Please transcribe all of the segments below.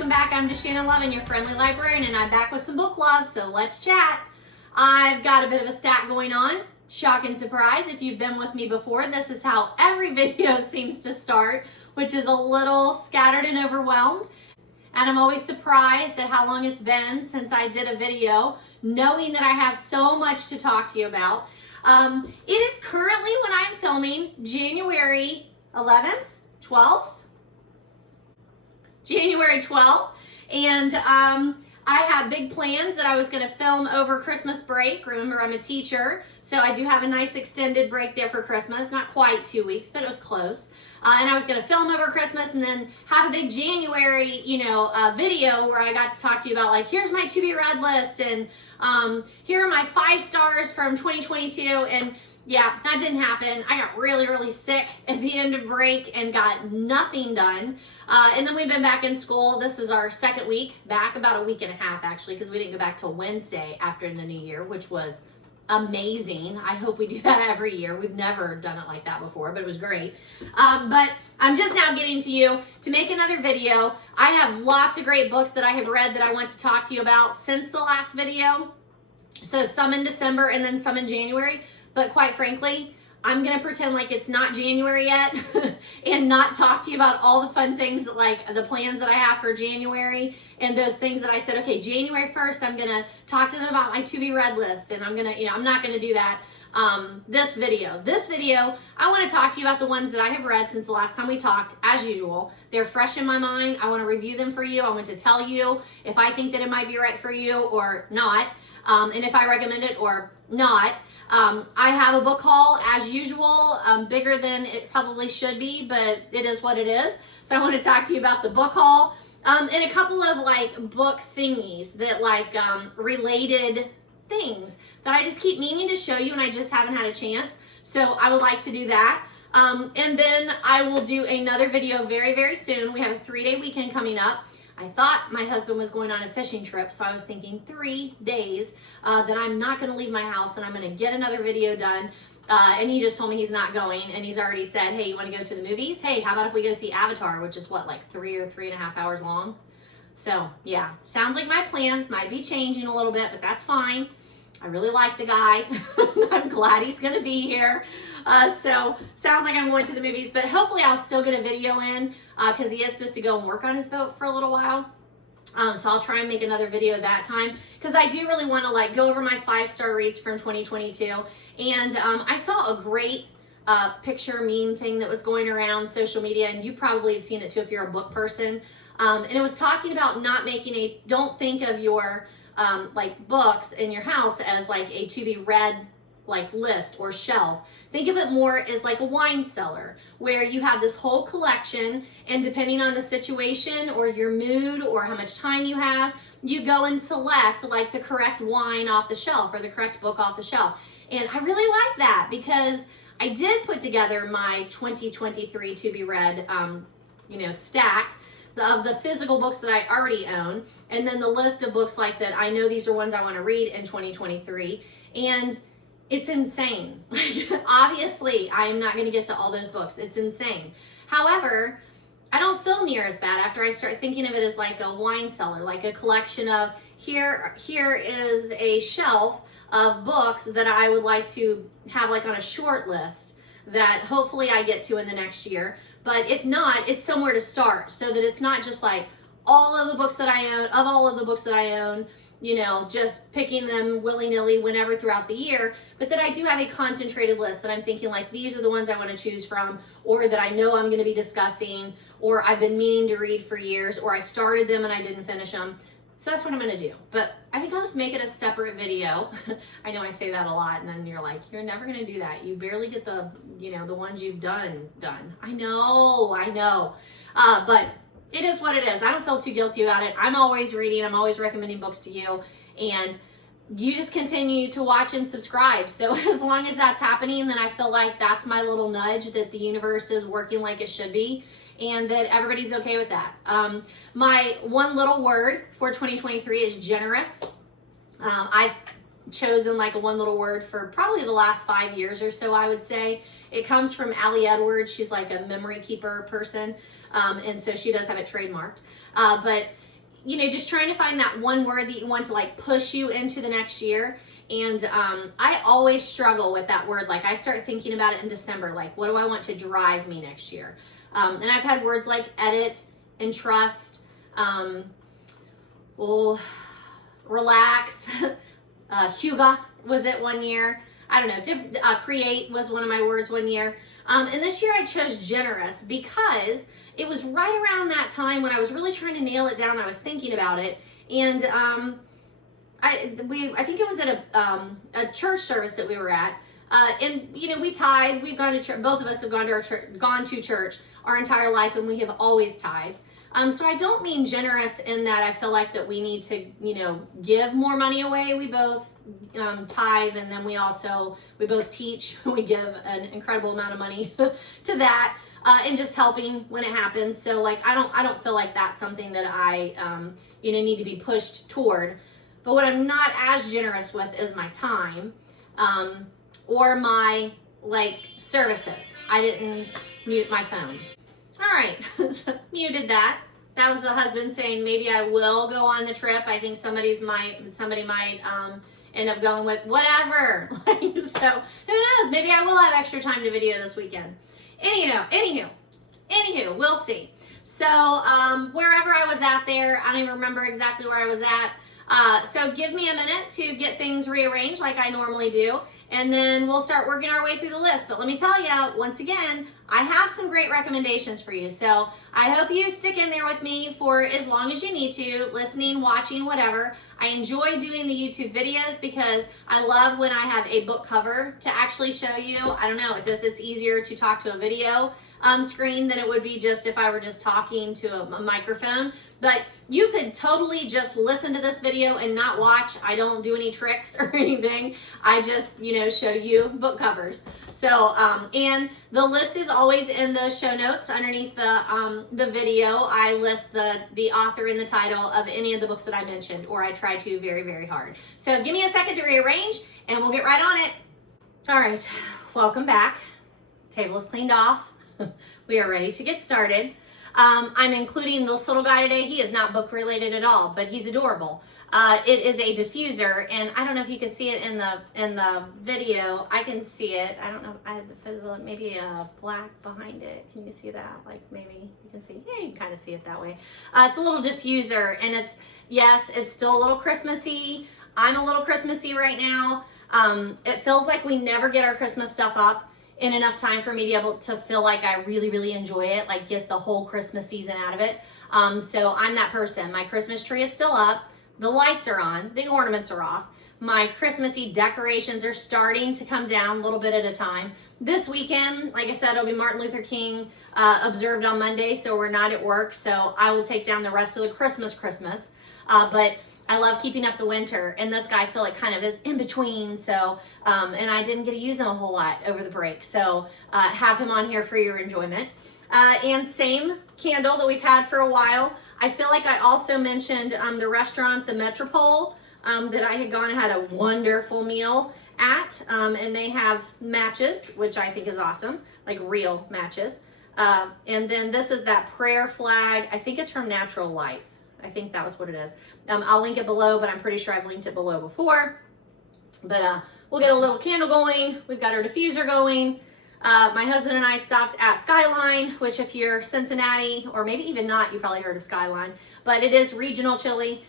welcome back. I'm DaShannon Lovin, your friendly librarian, and I'm back with some book love, so let's chat. I've got a bit of a stack going on. Shock and surprise, if you've been with me before, this is how every video seems to start, which is a little scattered and overwhelmed. And I'm always surprised at how long it's been since I did a video, knowing that I have so much to talk to you about. It is currently, when I'm filming, January 11th, 12th? January 12th, and I had big plans that I was going to film over Christmas break. Remember, I'm a teacher, so I do have a nice extended break there for Christmas. Not quite 2 weeks, but it was close. And I was going to film over Christmas and then have a big January, video where I got to talk to you about, like, here's my to be read list, and here are my 5 stars from 2022. And yeah, that didn't happen. I got really, really sick at the end of break and got nothing done. And then we've been back in school. This is our second week back, about a week and a half actually, because we didn't go back till Wednesday after the new year, which was amazing. I hope we do that every year. We've never done it like that before, but it was great. But I'm just now getting to you to make another video. I have lots of great books that I have read that I want to talk to you about since the last video. So some in December and then some in January. But quite frankly, I'm going to pretend like it's not January yet and not talk to you about all the fun things, that, like the plans that I have for January and those things that I said, okay, January 1st, I'm going to talk to them about my to be read list, and I'm going to, I'm not going to do that this video. This video, I want to talk to you about the ones that I have read since the last time we talked, as usual. They're fresh in my mind. I want to review them for you. I want to tell you if I think that it might be right for you or not, and if I recommend it or not. I have a book haul as usual, bigger than it probably should be, but it is what it is. So I want to talk to you about the book haul, and a couple of like book thingies that like related things that I just keep meaning to show you and I just haven't had a chance. So I would like to do that. And then I will do another video very, very soon. We have a 3-day weekend coming up. I thought my husband was going on a fishing trip, so I was thinking 3 days that I'm not going to leave my house and I'm going to get another video done. And he just told me he's not going, and he's already said, hey, you want to go to the movies? Hey, how about if we go see Avatar, which is what, like 3 or 3.5 hours long? So yeah, sounds like my plans might be changing a little bit, but that's fine. I really like the guy. I'm glad he's going to be here. So sounds like I'm going to the movies, but hopefully I'll still get a video in because he is supposed to go and work on his boat for a little while. So I'll try and make another video that time because I do really want to like go over my 5-star reads from 2022. And I saw a great picture meme thing that was going around social media, and you probably have seen it too if you're a book person. And it was talking about not making don't think of your like books in your house as like a to be read like list or shelf. Think of it more as like a wine cellar where you have this whole collection, and depending on the situation or your mood or how much time you have, you go and select like the correct wine off the shelf or the correct book off the shelf. And I really like that because I did put together my 2023 to be read stack of the physical books that I already own, and then the list of books like that I know these are ones I want to read in 2023, and it's insane. Obviously, I am not going to get to all those books. It's insane. However, I don't feel near as bad after I start thinking of it as like a wine cellar, like a collection of here is a shelf of books that I would like to have like on a short list that hopefully I get to in the next year. But if not, it's somewhere to start so that it's not just like all of the books that I own, of all of the books that I own, just picking them willy-nilly whenever throughout the year, but that I do have a concentrated list that I'm thinking like these are the ones I want to choose from, or that I know I'm going to be discussing, or I've been meaning to read for years, or I started them and I didn't finish them. So that's what I'm going to do. But I think I'll just make it a separate video. I know I say that a lot, and then you're like, you're never going to do that. You barely get the, the ones you've done. I know. But it is what it is. I don't feel too guilty about it. I'm always reading. I'm always recommending books to you. And you just continue to watch and subscribe. So as long as that's happening, then I feel like that's my little nudge that the universe is working like it should be, and that everybody's okay with that. My one little word for 2023 is generous. I've chosen like a one little word for probably the last 5 years or so, I would say. It comes from Allie Edwards. She's like a memory keeper person. And so she does have it trademarked. But you know, just trying to find that one word that you want to like push you into the next year. And I always struggle with that word. Like I start thinking about it in December, like what do I want to drive me next year? And I've had words like edit, entrust, well, relax, Huga was it one year. I don't know, create was one of my words one year. And this year I chose generous because it was right around that time when I was really trying to nail it down. I was thinking about it. And I think it was at a church service that we were at. And you know, we tithe, we've gone to church, both of us have gone to church our entire life, and we have always tithed. So I don't mean generous in that I feel like that we need to, you know, give more money away. We both tithe, and then we both teach. We give an incredible amount of money to that, and just helping when it happens. So like, I don't feel like that's something that I, you know, need to be pushed toward. But what I'm not as generous with is my time, or my like services. I didn't mute my phone. All right, muted that. That was the husband saying maybe I will go on the trip. I think somebody might end up going with whatever. Like, so who knows? Maybe I will have extra time to video this weekend. Anywho, we'll see. So wherever I was at there, I don't even remember exactly where I was at. So give me a minute to get things rearranged like I normally do, and then we'll start working our way through the list. But let me tell you, once again, I have some great recommendations for you. So I hope you stick in there with me for as long as you need to, listening, watching, whatever. I enjoy doing the YouTube videos because I love when I have a book cover to actually show you. I don't know, it's easier to talk to a video screen than it would be just if I were just talking to a microphone. But you could totally just listen to this video and not watch. I don't do any tricks or anything. I just, you know, show you book covers. So, and the list is always in the show notes underneath the video. I list the author in the title of any of the books that I mentioned, or I try to very, very hard. So give me a second to rearrange and we'll get right on it. All right, welcome back. Table is cleaned off. We are ready to get started. I'm including this little guy today. He is not book related at all, but he's adorable. It is a diffuser, and I don't know if you can see it in the video. I can see it. I don't know. Maybe a black behind it. Can you see that? Like maybe you can see. Yeah, you can kind of see it that way. It's a little diffuser, and it's still a little Christmassy. I'm a little Christmassy right now. It feels like we never get our Christmas stuff up in enough time for me to be able to feel like I really, really enjoy it, like get the whole Christmas season out of it. So I'm that person. My Christmas tree is still up. The lights are on. The ornaments are off. My Christmassy decorations are starting to come down a little bit at a time. This weekend, like I said, it'll be Martin Luther King observed on Monday, so we're not at work. So I will take down the rest of the Christmas. But I love keeping up the winter, and this guy I feel like kind of is in between. So, and I didn't get to use him a whole lot over the break. So have him on here for your enjoyment. And same candle that we've had for a while. I feel like I also mentioned the restaurant, the Metropole, that I had gone and had a wonderful meal at. And they have matches, which I think is awesome, like real matches. And then this is that prayer flag. I think it's from Natural Life. I think that was what it is. I'll link it below, but I'm pretty sure I've linked it below before. But we'll get a little candle going. We've got our diffuser going. My husband and I stopped at Skyline, which if you're Cincinnati, or maybe even not, you probably heard of Skyline, but it is regional chili.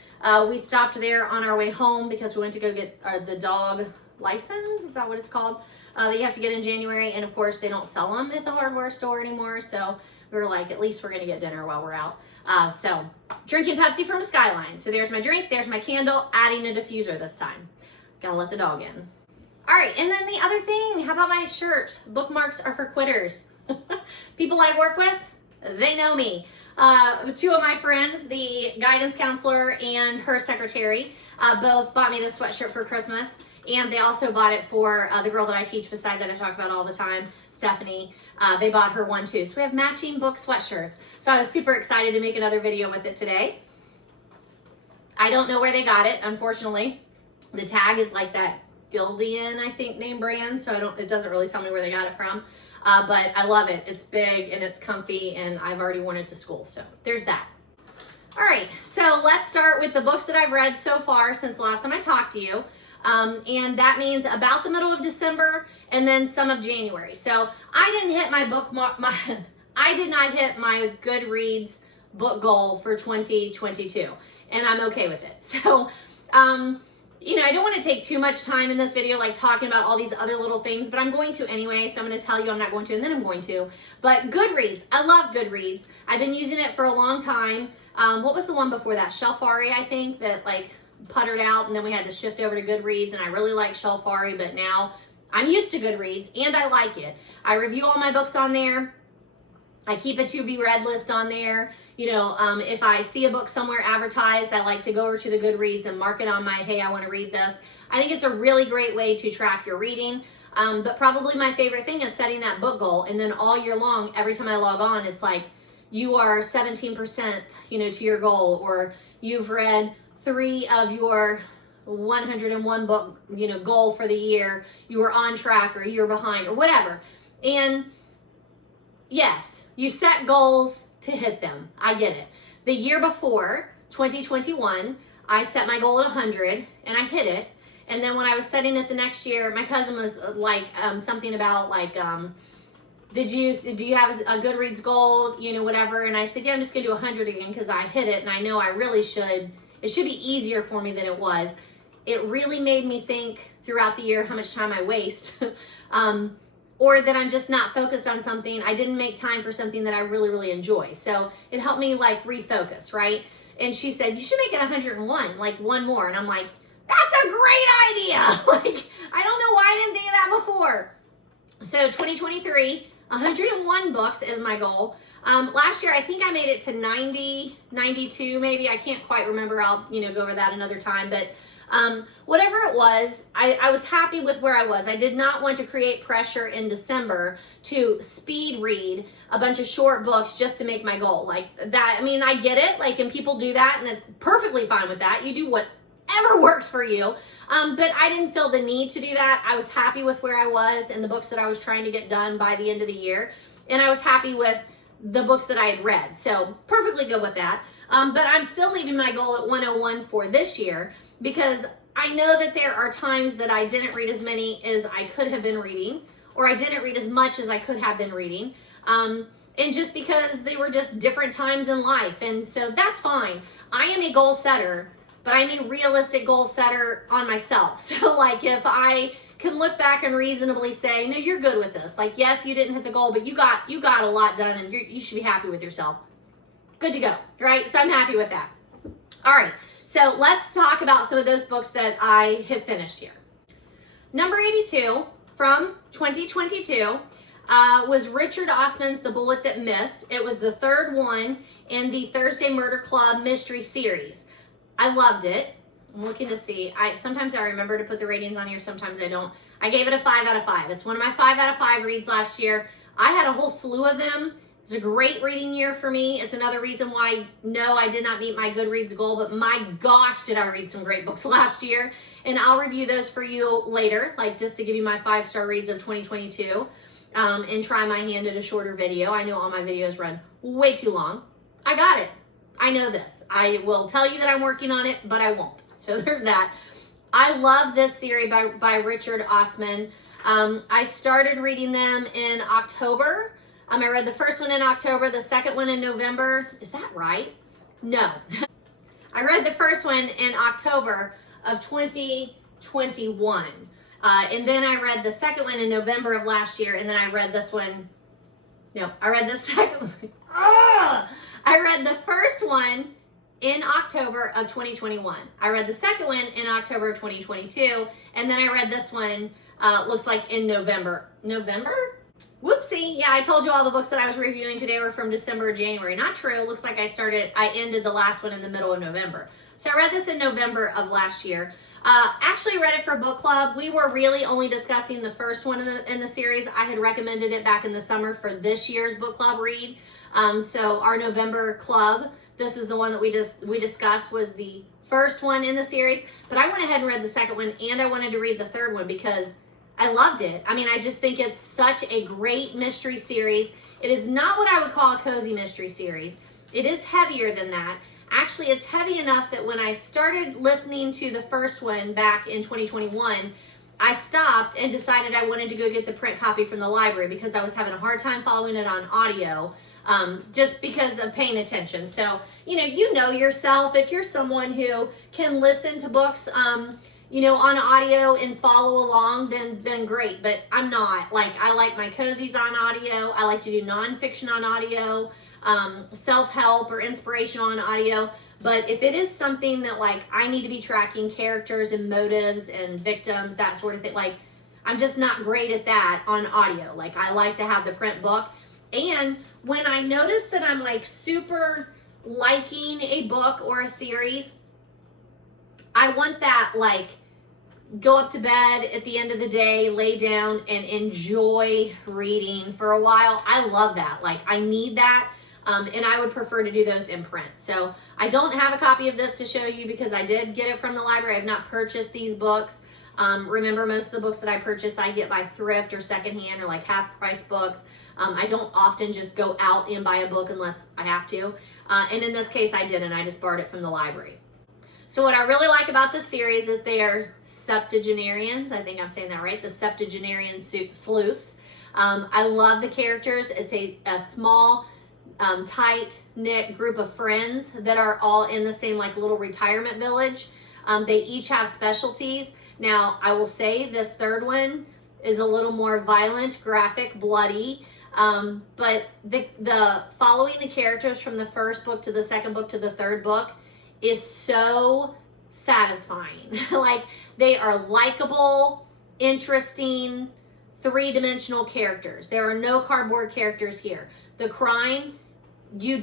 We stopped there on our way home because we went to go get the dog license. Is that what it's called? That you have to get in January. And of course, they don't sell them at the hardware store anymore. So we were like, at least we're going to get dinner while we're out. So drinking Pepsi from a Skyline. So there's my drink, there's my candle, adding a diffuser this time. Gotta let the dog in. All right, and then the other thing, how about my shirt? Bookmarks are for quitters. People I work with, they know me. Two of my friends, the guidance counselor and her secretary, both bought me this sweatshirt for Christmas. And they also bought it for the girl that I teach beside that I talk about all the time, Stephanie. They bought her one too. So we have matching book sweatshirts. So I was super excited to make another video with it today. I don't know where they got it, unfortunately. The tag is like that Gildian, I think, name brand. So it doesn't really tell me where they got it from. But I love it. It's big and it's comfy, and I've already worn it to school. So there's that. All right, so let's start with the books that I've read so far since the last time I talked to you. And that means about the middle of December and then some of January. So I didn't hit my I did not hit my Goodreads book goal for 2022, and I'm okay with it. So, you know, I don't want to take too much time in this video, like talking about all these other little things, but I'm going to anyway. So I'm going to tell you I'm not going to, and then I'm going to. But Goodreads, I love Goodreads. I've been using it for a long time. What was the one before that? Shelfari, I think, that like puttered out, and then we had to shift over to Goodreads, and I really like Shelfari, but now I'm used to Goodreads, and I like it. I review all my books on there. I keep a to be read list on there. You know, if I see a book somewhere advertised, I like to go over to the Goodreads and mark it on my, hey, I want to read this. I think it's a really great way to track your reading. But probably my favorite thing is setting that book goal. And then all year long, every time I log on, it's like you are 17%, you know, to your goal, or you've read 3 of your 101 book, you know, goal for the year. You were on track, or you're behind, or whatever. And yes, you set goals to hit them. I get it. The year before, 2021, I set my goal at 100 and I hit it. And then when I was setting it the next year, my cousin was like, something about like, do you have a Goodreads goal, you know, whatever. And I said, yeah, I'm just gonna do 100 again because I hit it. And I know I really should, it should be easier for me than it was. It really made me think throughout the year how much time I waste. Or that I'm just not focused on something. I didn't make time for something that I really, really enjoy. So it helped me like refocus, right? And she said, you should make it 101, like one more. And I'm like, that's a great idea. Like, I don't know why I didn't think of that before. So 2023, 101 books is my goal. Last year, I think I made it to 90, 92 maybe. I can't quite remember. I'll, you know, go over that another time. But whatever it was, I was happy with where I was. I did not want to create pressure in December to speed read a bunch of short books just to make my goal. Like that, I mean, I get it. Like, and people do that, and it's perfectly fine with that. You do whatever works for you. But I didn't feel the need to do that. I was happy with where I was and the books that I was trying to get done by the end of the year. And I was happy with the books that I had read. So perfectly good with that. But I'm still leaving my goal at 101 for this year, because I know that there are times that I didn't read as many as I could have been reading, or I didn't read as much as I could have been reading. And just because they were just different times in life. And so that's fine. I am a goal setter, but I'm a realistic goal setter on myself. So like, if I can look back and reasonably say, no, you're good with this. Like, yes, you didn't hit the goal, but you got a lot done, and you should be happy with yourself. Good to go, right? So I'm happy with that. All right. So let's talk about some of those books that I have finished here. Number 82 from 2022 was Richard Osman's The Bullet That Missed. It was the third one in the Thursday Murder Club mystery series. I loved it. I'm looking to see. Sometimes I remember to put the ratings on here, sometimes I don't. I gave it a 5 out of 5. It's one of my 5 out of 5 reads last year. I had a whole slew of them. It's a great reading year for me. It's another reason why, no, I did not meet my Goodreads goal, but my gosh, did I read some great books last year. And I'll review those for you later, like just to give you my 5-star reads of 2022, and try my hand at a shorter video. I know all my videos run way too long. I got it. I know this. I will tell you that I'm working on it, but I won't. So there's that. I love this series by Richard Osman. I started reading them in October. I read the first one in October, the second one in November. Is that right? No. I read the first one in October of 2021. And then I read the second one in November of last year. And then I read this one. No, I read the second one. I read the first one in October of 2021. I read the second one in October of 2022. And then I read this one, looks like in November. November? Whoopsie. Yeah, I told you all the books that I was reviewing today were from December or January. Not true. Looks like I ended the last one in the middle of November. So I read this in November of last year. Actually read it for book club. We were really only discussing the first one in the series. I had recommended it back in the summer for this year's book club read. So our November club, this is the one that we discussed, was the first one in the series. But I went ahead and read the second one, and I wanted to read the third one because I loved it. I mean, I just think it's such a great mystery series. It is not what I would call a cozy mystery series. It is heavier than that. Actually, it's heavy enough that when I started listening to the first one back in 2021, I stopped and decided I wanted to go get the print copy from the library because I was having a hard time following it on audio, just because of paying attention. So, you know yourself. If you're someone who can listen to books, on audio and follow along, then great. But I'm not. Like, I like my cozies on audio. I like to do nonfiction on audio, self-help or inspirational on audio. But if it is something that, like, I need to be tracking characters and motives and victims, that sort of thing, like, I'm just not great at that on audio. Like, I like to have the print book. And when I notice that I'm, like, super liking a book or a series, I want that, like, go up to bed at the end of the day, lay down and enjoy reading for a while. I love that. Like, I need that. And I would prefer to do those in print. So I don't have a copy of this to show you because I did get it from the library. I've not purchased these books. Remember, most of the books that I purchase, I get by thrift or secondhand or like half price books. I don't often just go out and buy a book unless I have to. And in this case, I didn't. I just borrowed it from the library. So what I really like about this series is they are septuagenarians. I think I'm saying that right. The septuagenarian sleuths. I love the characters. It's a small, tight-knit group of friends that are all in the same like little retirement village. They each have specialties. Now, I will say this third one is a little more violent, graphic, bloody. But the following the characters from the first book to the second book to the third book is so satisfying. Like, they are likable, interesting, three-dimensional characters. There are no cardboard characters here. The crime, you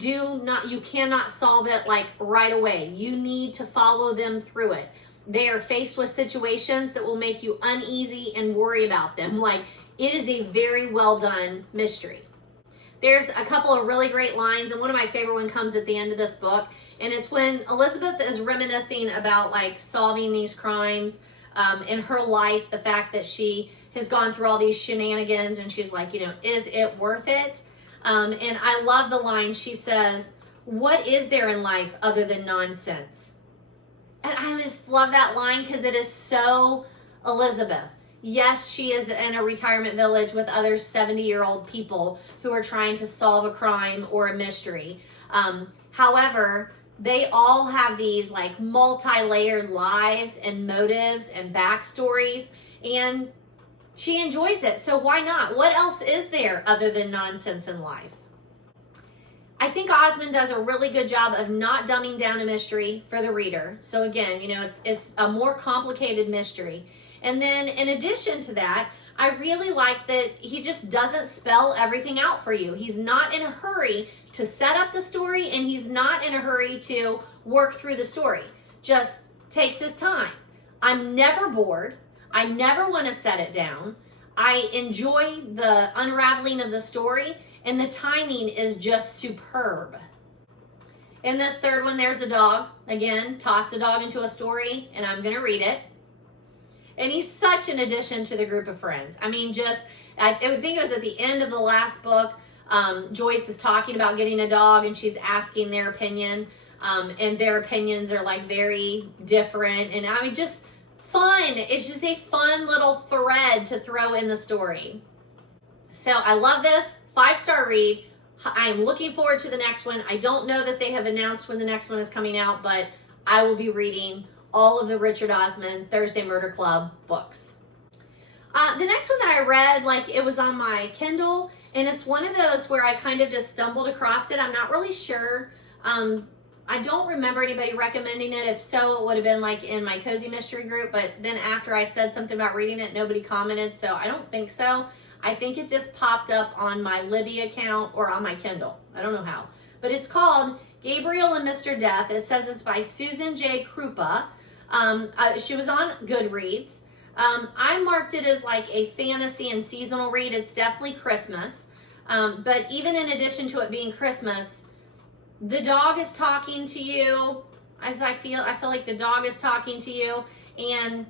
cannot solve it like right away. You need to follow them through it. They are faced with situations that will make you uneasy and worry about them. Like, it is a very well done mystery. There's a couple of really great lines, and one of my favorite one comes at the end of this book, and it's when Elizabeth is reminiscing about like solving these crimes in her life, the fact that she has gone through all these shenanigans, and she's like, is it worth it? And I love the line. She says, "What is there in life other than nonsense?" And I just love that line because it is so Elizabeth. Yes, she is in a retirement village with other 70-year-old people who are trying to solve a crime or a mystery. However, they all have these like multi-layered lives and motives and backstories, and she enjoys it. So why not? What else is there other than nonsense in life? I think Osman does a really good job of not dumbing down a mystery for the reader. So again, it's a more complicated mystery. And then in addition to that, I really like that he just doesn't spell everything out for you. He's not in a hurry to set up the story, and he's not in a hurry to work through the story. Just takes his time. I'm never bored. I never want to set it down. I enjoy the unraveling of the story, and the timing is just superb. In this third one, there's a dog. Again, toss the dog into a story, and I'm going to read it. And he's such an addition to the group of friends. I mean, I think it was at the end of the last book, Joyce is talking about getting a dog, and she's asking their opinion, and their opinions are like very different. And I mean, just fun. It's just a fun little thread to throw in the story. So I love this. 5-star read. I am looking forward to the next one. I don't know that they have announced when the next one is coming out, but I will be reading all of the Richard Osman Thursday Murder Club books. The next one that I read, like, it was on my Kindle, and it's one of those where I kind of just stumbled across it. I'm not really sure. I don't remember anybody recommending it. If so, it would have been like in my Cozy Mystery group, but then after I said something about reading it, nobody commented, so I don't think so. I think it just popped up on my Libby account or on my Kindle. I don't know how. But it's called Gabriel and Mr. Death. It says it's by Susan J. Kroupa. She was on Goodreads. I marked it as like a fantasy and seasonal read. It's definitely Christmas. But even in addition to it being Christmas, the dog is talking to you. I feel like the dog is talking to you, and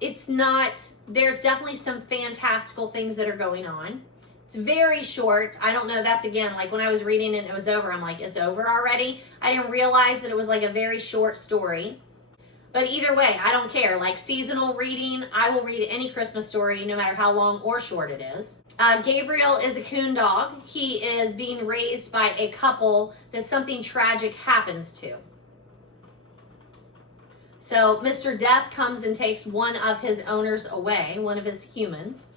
there's definitely some fantastical things that are going on. It's very short. I don't know, that's again, like when I was reading it and it was over, I'm like, it's over already? I didn't realize that it was like a very short story. But either way, I don't care. Like seasonal reading, I will read any Christmas story, no matter how long or short it is. Gabriel is a coon dog. He is being raised by a couple that something tragic happens to. So Mr. Death comes and takes one of his owners away, one of his humans.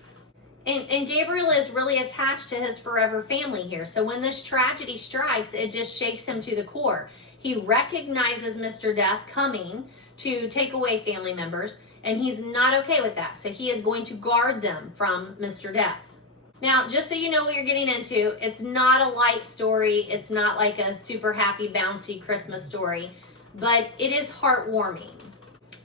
And Gabriel is really attached to his forever family here. So when this tragedy strikes, it just shakes him to the core. He recognizes Mr. Death coming to take away family members, and he's not okay with that. So he is going to guard them from Mr. Death. Now, just so you know what you're getting into, it's not a light story. It's not like a super happy, bouncy Christmas story, but it is heartwarming.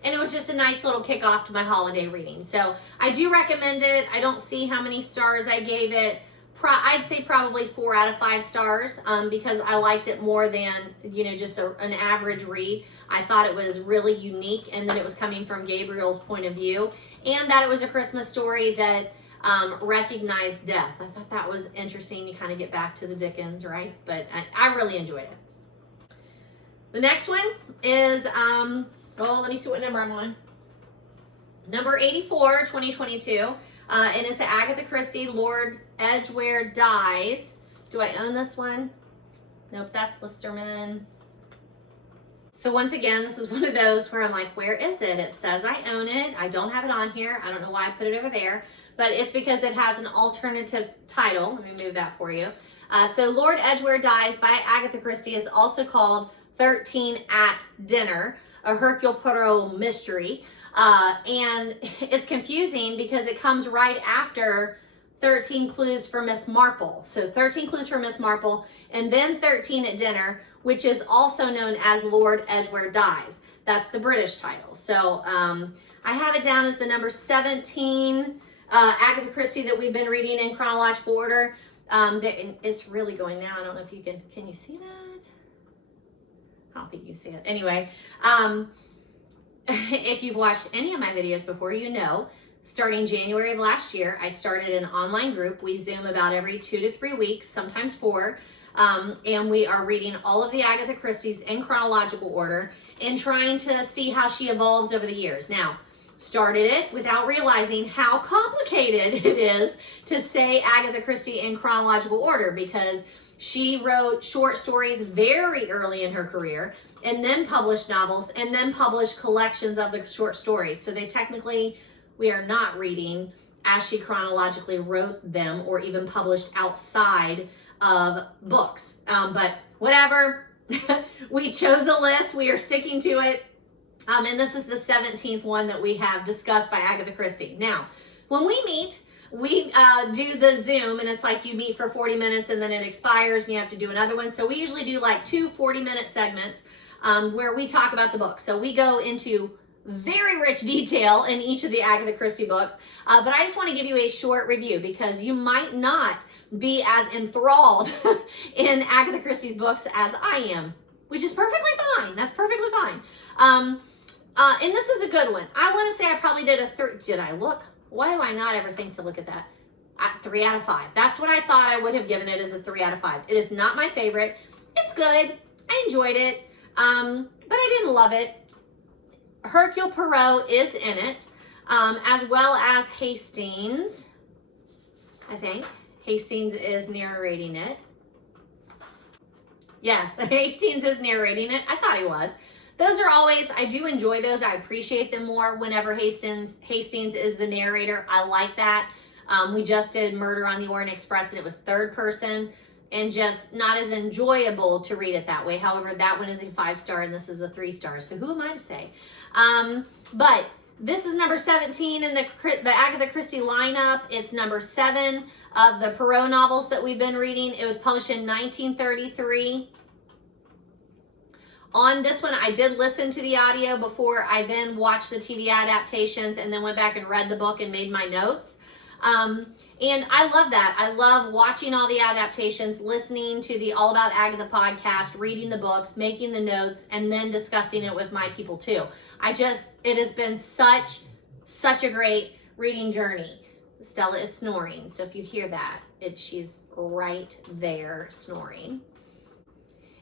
And it was just a nice little kickoff to my holiday reading. So I do recommend it. I don't see how many stars I gave it. I'd say probably 4 out of 5 stars because I liked it more than, you know, just an average read. I thought it was really unique, and that it was coming from Gabriel's point of view, and that it was a Christmas story that recognized death. I thought that was interesting to kind of get back to the Dickens, right? But I really enjoyed it. The next one is, let me see what number I'm on. Number 84, 2022. And it's Agatha Christie, Lord Edgware Dies. Do I own this one? Nope, that's Listerman. So once again, this is one of those where I'm like, where is it? It says I own it. I don't have it on here. I don't know why I put it over there, but it's because it has an alternative title. Let me move that for you. So Lord Edgware Dies by Agatha Christie is also called 13 at Dinner, a Hercule Poirot mystery. And it's confusing because it comes right after 13 Clues for Miss Marple. So 13 Clues for Miss Marple, and then 13 at Dinner, which is also known as Lord Edgware Dies. That's the British title. So I have it down as the number 17 Agatha Christie that we've been reading in chronological order. It's really going now. I don't know if you can you see that? I don't think you see it. Anyway, if you've watched any of my videos before, you know, starting January of last year, I started an online group. We Zoom about every 2 to 3 weeks, sometimes 4. And we are reading all of the Agatha Christie's in chronological order and trying to see how she evolves over the years. Now, started it without realizing how complicated it is to say Agatha Christie in chronological order, because she wrote short stories very early in her career and then published novels and then published collections of the short stories. So we are not reading as she chronologically wrote them or even published outside of books. But whatever, we chose a list, we are sticking to it. And this is the 17th one that we have discussed by Agatha Christie. Now, when we meet, we do the Zoom, and it's like you meet for 40 minutes and then it expires and you have to do another one. So we usually do like 2 40-minute segments where we talk about the book. So we go into very rich detail in each of the Agatha Christie books. But I just want to give you a short review because you might not be as enthralled in Agatha Christie's books as I am, which is perfectly fine. That's perfectly fine. And this is a good one. I want to say I probably did a 3. Did I look? Why do I not ever think to look at that? 3 out of 5. That's what I thought I would have given it, as a 3 out of 5. It is not my favorite. It's good. I enjoyed it. But I didn't love it. Hercule Poirot is in it, as well as Hastings, I think. Hastings is narrating it. Yes, Hastings is narrating it. I thought he was. Those are always, I do enjoy those. I appreciate them more whenever Hastings is the narrator. I like that. We just did Murder on the Orient Express, and it was 3rd person and just not as enjoyable to read it that way. However, that one is a 5-star and this is a 3-star. So who am I to say? But this is number 17 in the Agatha Christie lineup. It's number 7 of the Poirot novels that we've been reading. It was published in 1933. On this one, I did listen to the audio before I then watched the TV adaptations and then went back and read the book and made my notes. And I love that. I love watching all the adaptations, listening to the All About Agatha podcast, reading the books, making the notes, and then discussing it with my people too. It has been such a great reading journey. Stella is snoring, so if you hear that, she's right there snoring.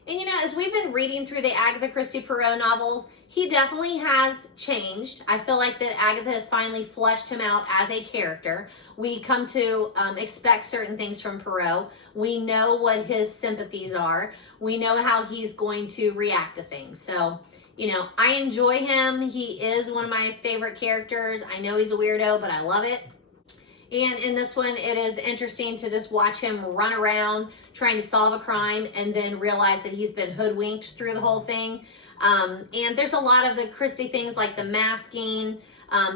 And you know, as we've been reading through the Agatha Christie Poirot novels, he definitely has changed. I feel like that Agatha has finally fleshed him out as a character. We come to expect certain things from Poirot. We know what his sympathies are. We know how he's going to react to things. So, you know, I enjoy him. He is one of my favorite characters. I know he's a weirdo, but I love it. And in this one, it is interesting to just watch him run around trying to solve a crime and then realize that he's been hoodwinked through the whole thing. And there's a lot of the Christie things like the masking,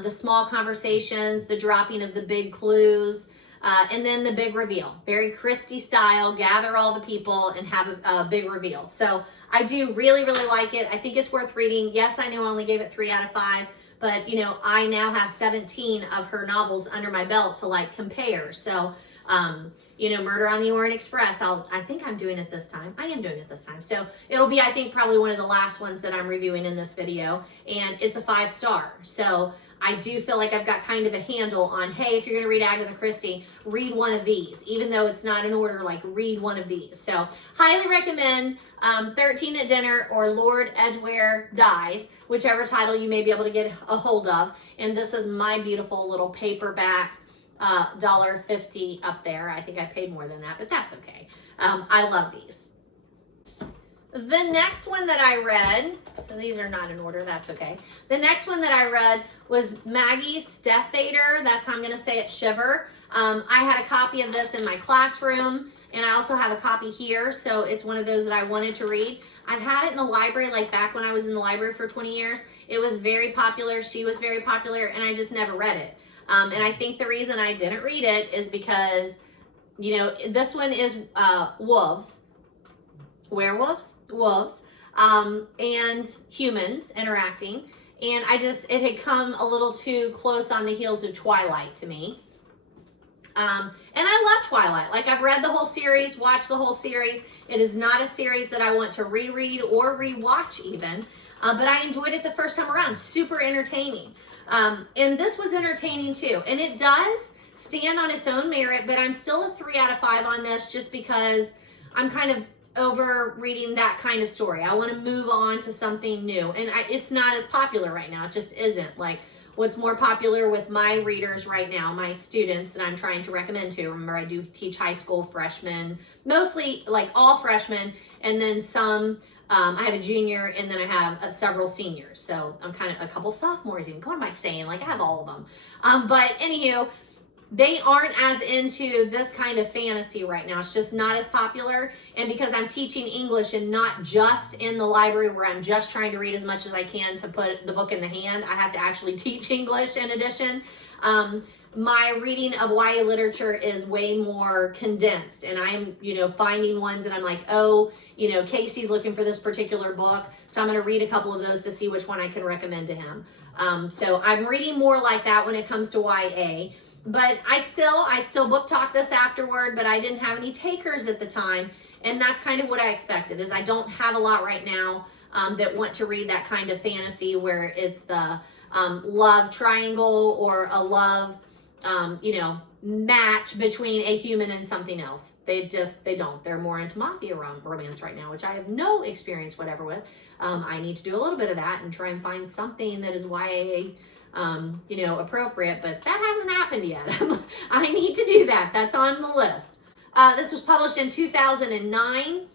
the small conversations, the dropping of the big clues, and then the big reveal. Very Christie style, gather all the people and have a big reveal. So I do really, really like it. I think it's worth reading. Yes, I know I only gave it 3 out of 5. But, you know, I now have 17 of her novels under my belt to like compare. So, you know, Murder on the Orient Express, I think I'm doing it this time. I am doing it this time. So it'll be, I think, probably one of the last ones that I'm reviewing in this video. And it's a 5-star. So I do feel like I've got kind of a handle on, hey, if you're going to read Agatha Christie, read one of these. Even though it's not in order, like read one of these. So highly recommend 13 at Dinner or Lord Edgware Dies, whichever title you may be able to get a hold of. And this is my beautiful little paperback $1.50 up there. I think I paid more than that, but that's okay. I love these. The next one that I read, so these are not in order, that's okay. The next one that I read was Maggie Stiefvater, that's how I'm going to say it, Shiver. I had a copy of this in my classroom, and I also have a copy here, so it's one of those that I wanted to read. I've had it in the library, like back when I was in the library for 20 years. It was very popular, she was very popular, and I just never read it. And I think the reason I didn't read it is because, you know, this one is werewolves, wolves, and humans interacting. And it had come a little too close on the heels of Twilight to me. And I love Twilight. Like, I've read the whole series, watched the whole series. It is not a series that I want to reread or rewatch even, but I enjoyed it the first time around. Super entertaining. And this was entertaining too. And it does stand on its own merit, but I'm still a 3 out of 5 on this just because I'm kind of over reading that kind of story. I want to move on to something new. And it's not as popular right now. It just isn't. Like, what's more popular with my readers right now, my students that I'm trying to recommend to. Remember, I do teach high school freshmen, mostly like all freshmen, and then some, I have a junior, and then I have several seniors. So I'm kind of a couple sophomores even. What am I saying? Like, I have all of them. But anywho, they aren't as into this kind of fantasy right now. It's just not as popular. And because I'm teaching English and not just in the library where I'm just trying to read as much as I can to put the book in the hand, I have to actually teach English in addition. My reading of YA literature is way more condensed, and I'm, you know, finding ones that I'm like, oh, you know, Casey's looking for this particular book, so I'm going to read a couple of those to see which one I can recommend to him. So I'm reading more like that when it comes to YA. But I still book talk this afterward, but I didn't have any takers at the time. And that's kind of what I expected, is I don't have a lot right now that want to read that kind of fantasy where it's the love triangle or a love, you know, match between a human and something else. They don't. They're more into mafia romance right now, which I have no experience whatever with. I need to do a little bit of that and try and find something that is YA you know, appropriate, but that hasn't happened yet. I need to do that. That's on the list. This was published in 2009.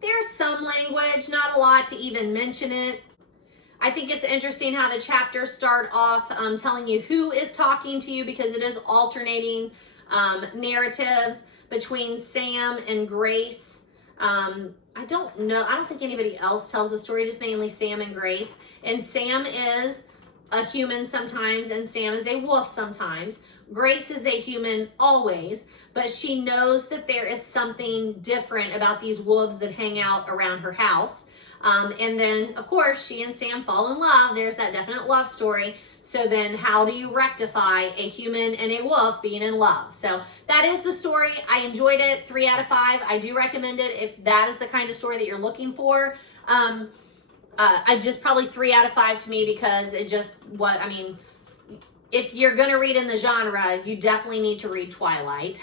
There's some language, not a lot to even mention it. I think it's interesting how the chapters start off telling you who is talking to you, because it is alternating narratives between Sam and Grace. I don't know. I don't think anybody else tells the story, just mainly Sam and Grace. And Sam is a human sometimes, and Sam is a wolf sometimes. Grace is a human always, but she knows that there is something different about these wolves that hang out around her house. And then, of course, she and Sam fall in love. There's that definite love story. So then how do you rectify a human and a wolf being in love? So that is the story. I enjoyed it. 3 out of 5. I do recommend it if that is the kind of story that you're looking for. I just probably 3 out of 5 to me, because it just, I mean, if you're going to read in the genre, you definitely need to read Twilight.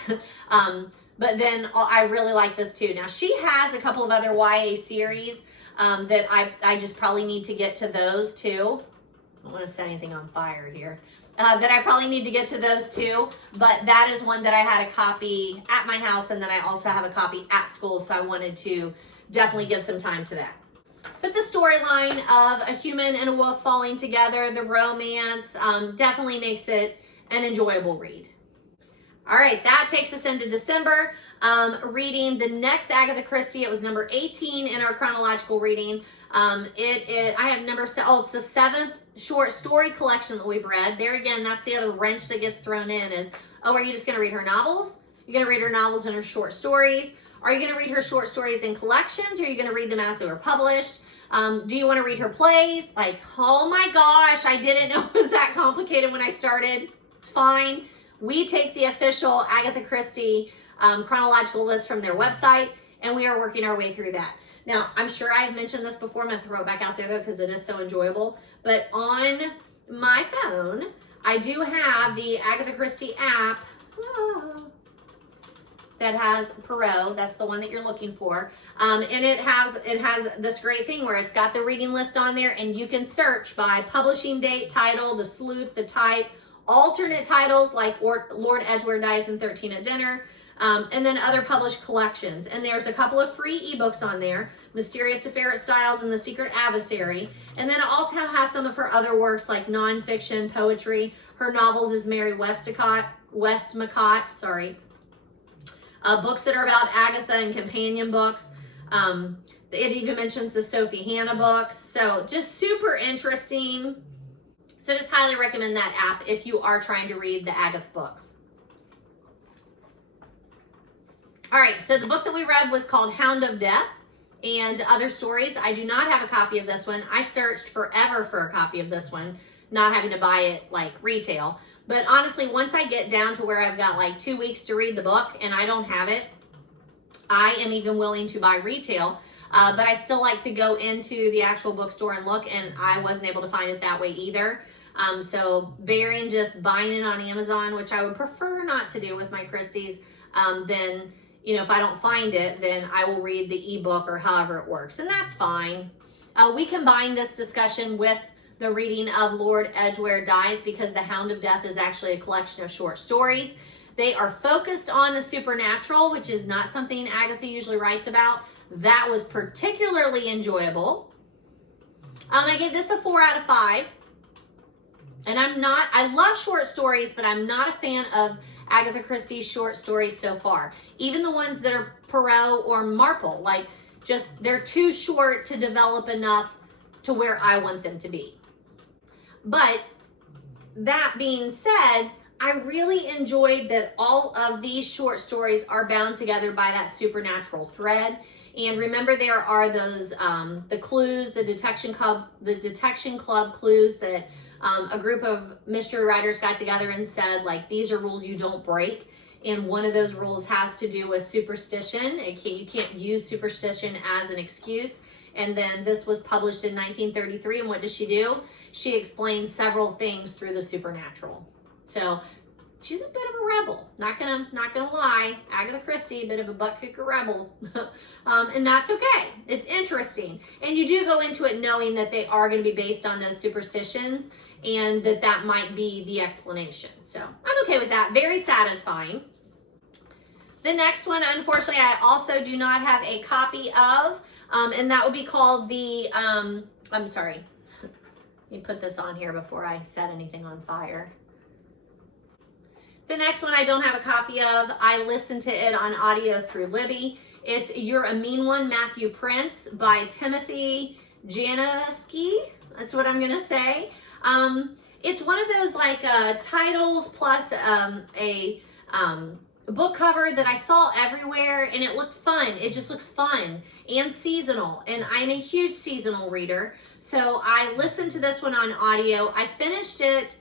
But then I really like this too. Now, she has a couple of other YA series that I just probably need to get to those too. I don't want to set anything on fire here. That I probably need to get to those too. But that is one that I had a copy at my house, and then I also have a copy at school. So I wanted to definitely give some time to that. But the storyline of a human and a wolf falling together, the romance, definitely makes it an enjoyable read. All right, that takes us into December. Reading the next Agatha Christie. It was number 18 in our chronological reading. I have number, oh, it's the 7th short story collection that we've read. There again, that's the other wrench that gets thrown in is, oh, are you just going to read her novels? You're going to read her novels and her short stories? Are you going to read her short stories in collections? Or are you going to read them as they were published? Do you want to read her plays? Like, oh my gosh, I didn't know it was that complicated when I started. It's fine. We take the official Agatha Christie chronological list from their website, and we are working our way through that. Now, I'm sure I've mentioned this before. I'm going to throw it back out there, though, because it is so enjoyable. But on my phone, I do have the Agatha Christie app that has Poirot. That's the one that you're looking for. And it has this great thing where it's got the reading list on there, and you can search by publishing date, title, the sleuth, the type, alternate titles like Lord Edgware Dies in 13 at Dinner, and then other published collections. And there's a couple of free ebooks on there, Mysterious to Ferret Styles and The Secret Adversary. And then it also has some of her other works like nonfiction, poetry. Her novels is Mary Westmacott, books that are about Agatha and companion books. It even mentions the Sophie Hannah books. So just super interesting. So just highly recommend that app if you are trying to read the Agatha books. All right, so the book that we read was called Hound of Death and Other Stories. I do not have a copy of this one. I searched forever for a copy of this one, not having to buy it like retail. But honestly, once I get down to where I've got like 2 weeks to read the book and I don't have it, I am even willing to buy retail. But I still like to go into the actual bookstore and look, and I wasn't able to find it that way either. So bearing just buying it on Amazon, which I would prefer not to do with my Christies, then, you know, if I don't find it, then I will read the ebook or however it works, and that's fine. We combine this discussion with the reading of Lord Edgware Dies because The Hound of Death is actually a collection of short stories. They are focused on the supernatural, which is not something Agatha usually writes about. That was particularly enjoyable. I gave this a 4 out of 5. And I love short stories, but I'm not a fan of Agatha Christie's short stories so far. Even the ones that are Poirot or Marple, like just, they're too short to develop enough to where I want them to be. But that being said, I really enjoyed that all of these short stories are bound together by that supernatural thread. And remember, there are those the clues, the detection club clues that a group of mystery writers got together and said, like, these are rules you don't break. And one of those rules has to do with superstition. You can't use superstition as an excuse. And then this was published in 1933. And what does she do? She explains several things through the supernatural. So she's a bit of a rebel. Not gonna lie. Agatha Christie, bit of a butt kicker rebel. And that's okay. It's interesting. And you do go into it knowing that they are going to be based on those superstitions and that might be the explanation. So I'm okay with that. Very satisfying. The next one, unfortunately, I also do not have a copy of, and that would be called the, I'm sorry. Let me put this on here before I set anything on fire. The next one I don't have a copy of. I listened to it on audio through Libby. It's You're a Mean One, Matthew Prince by Timothy Janovsky. That's what I'm going to say. It's one of those like titles plus a book cover that I saw everywhere, and it looked fun. It just looks fun and seasonal, and I'm a huge seasonal reader. So I listened to this one on audio. I finished it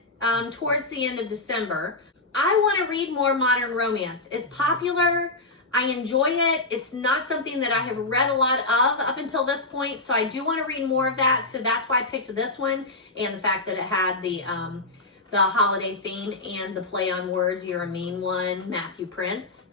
towards the end of December. I want to read more modern romance. It's popular. I enjoy it. It's not something that I have read a lot of up until this point, so I do want to read more of that. So that's why I picked this one, and the fact that it had the the holiday theme and the play on words, You're a Mean One, Matthew Prince.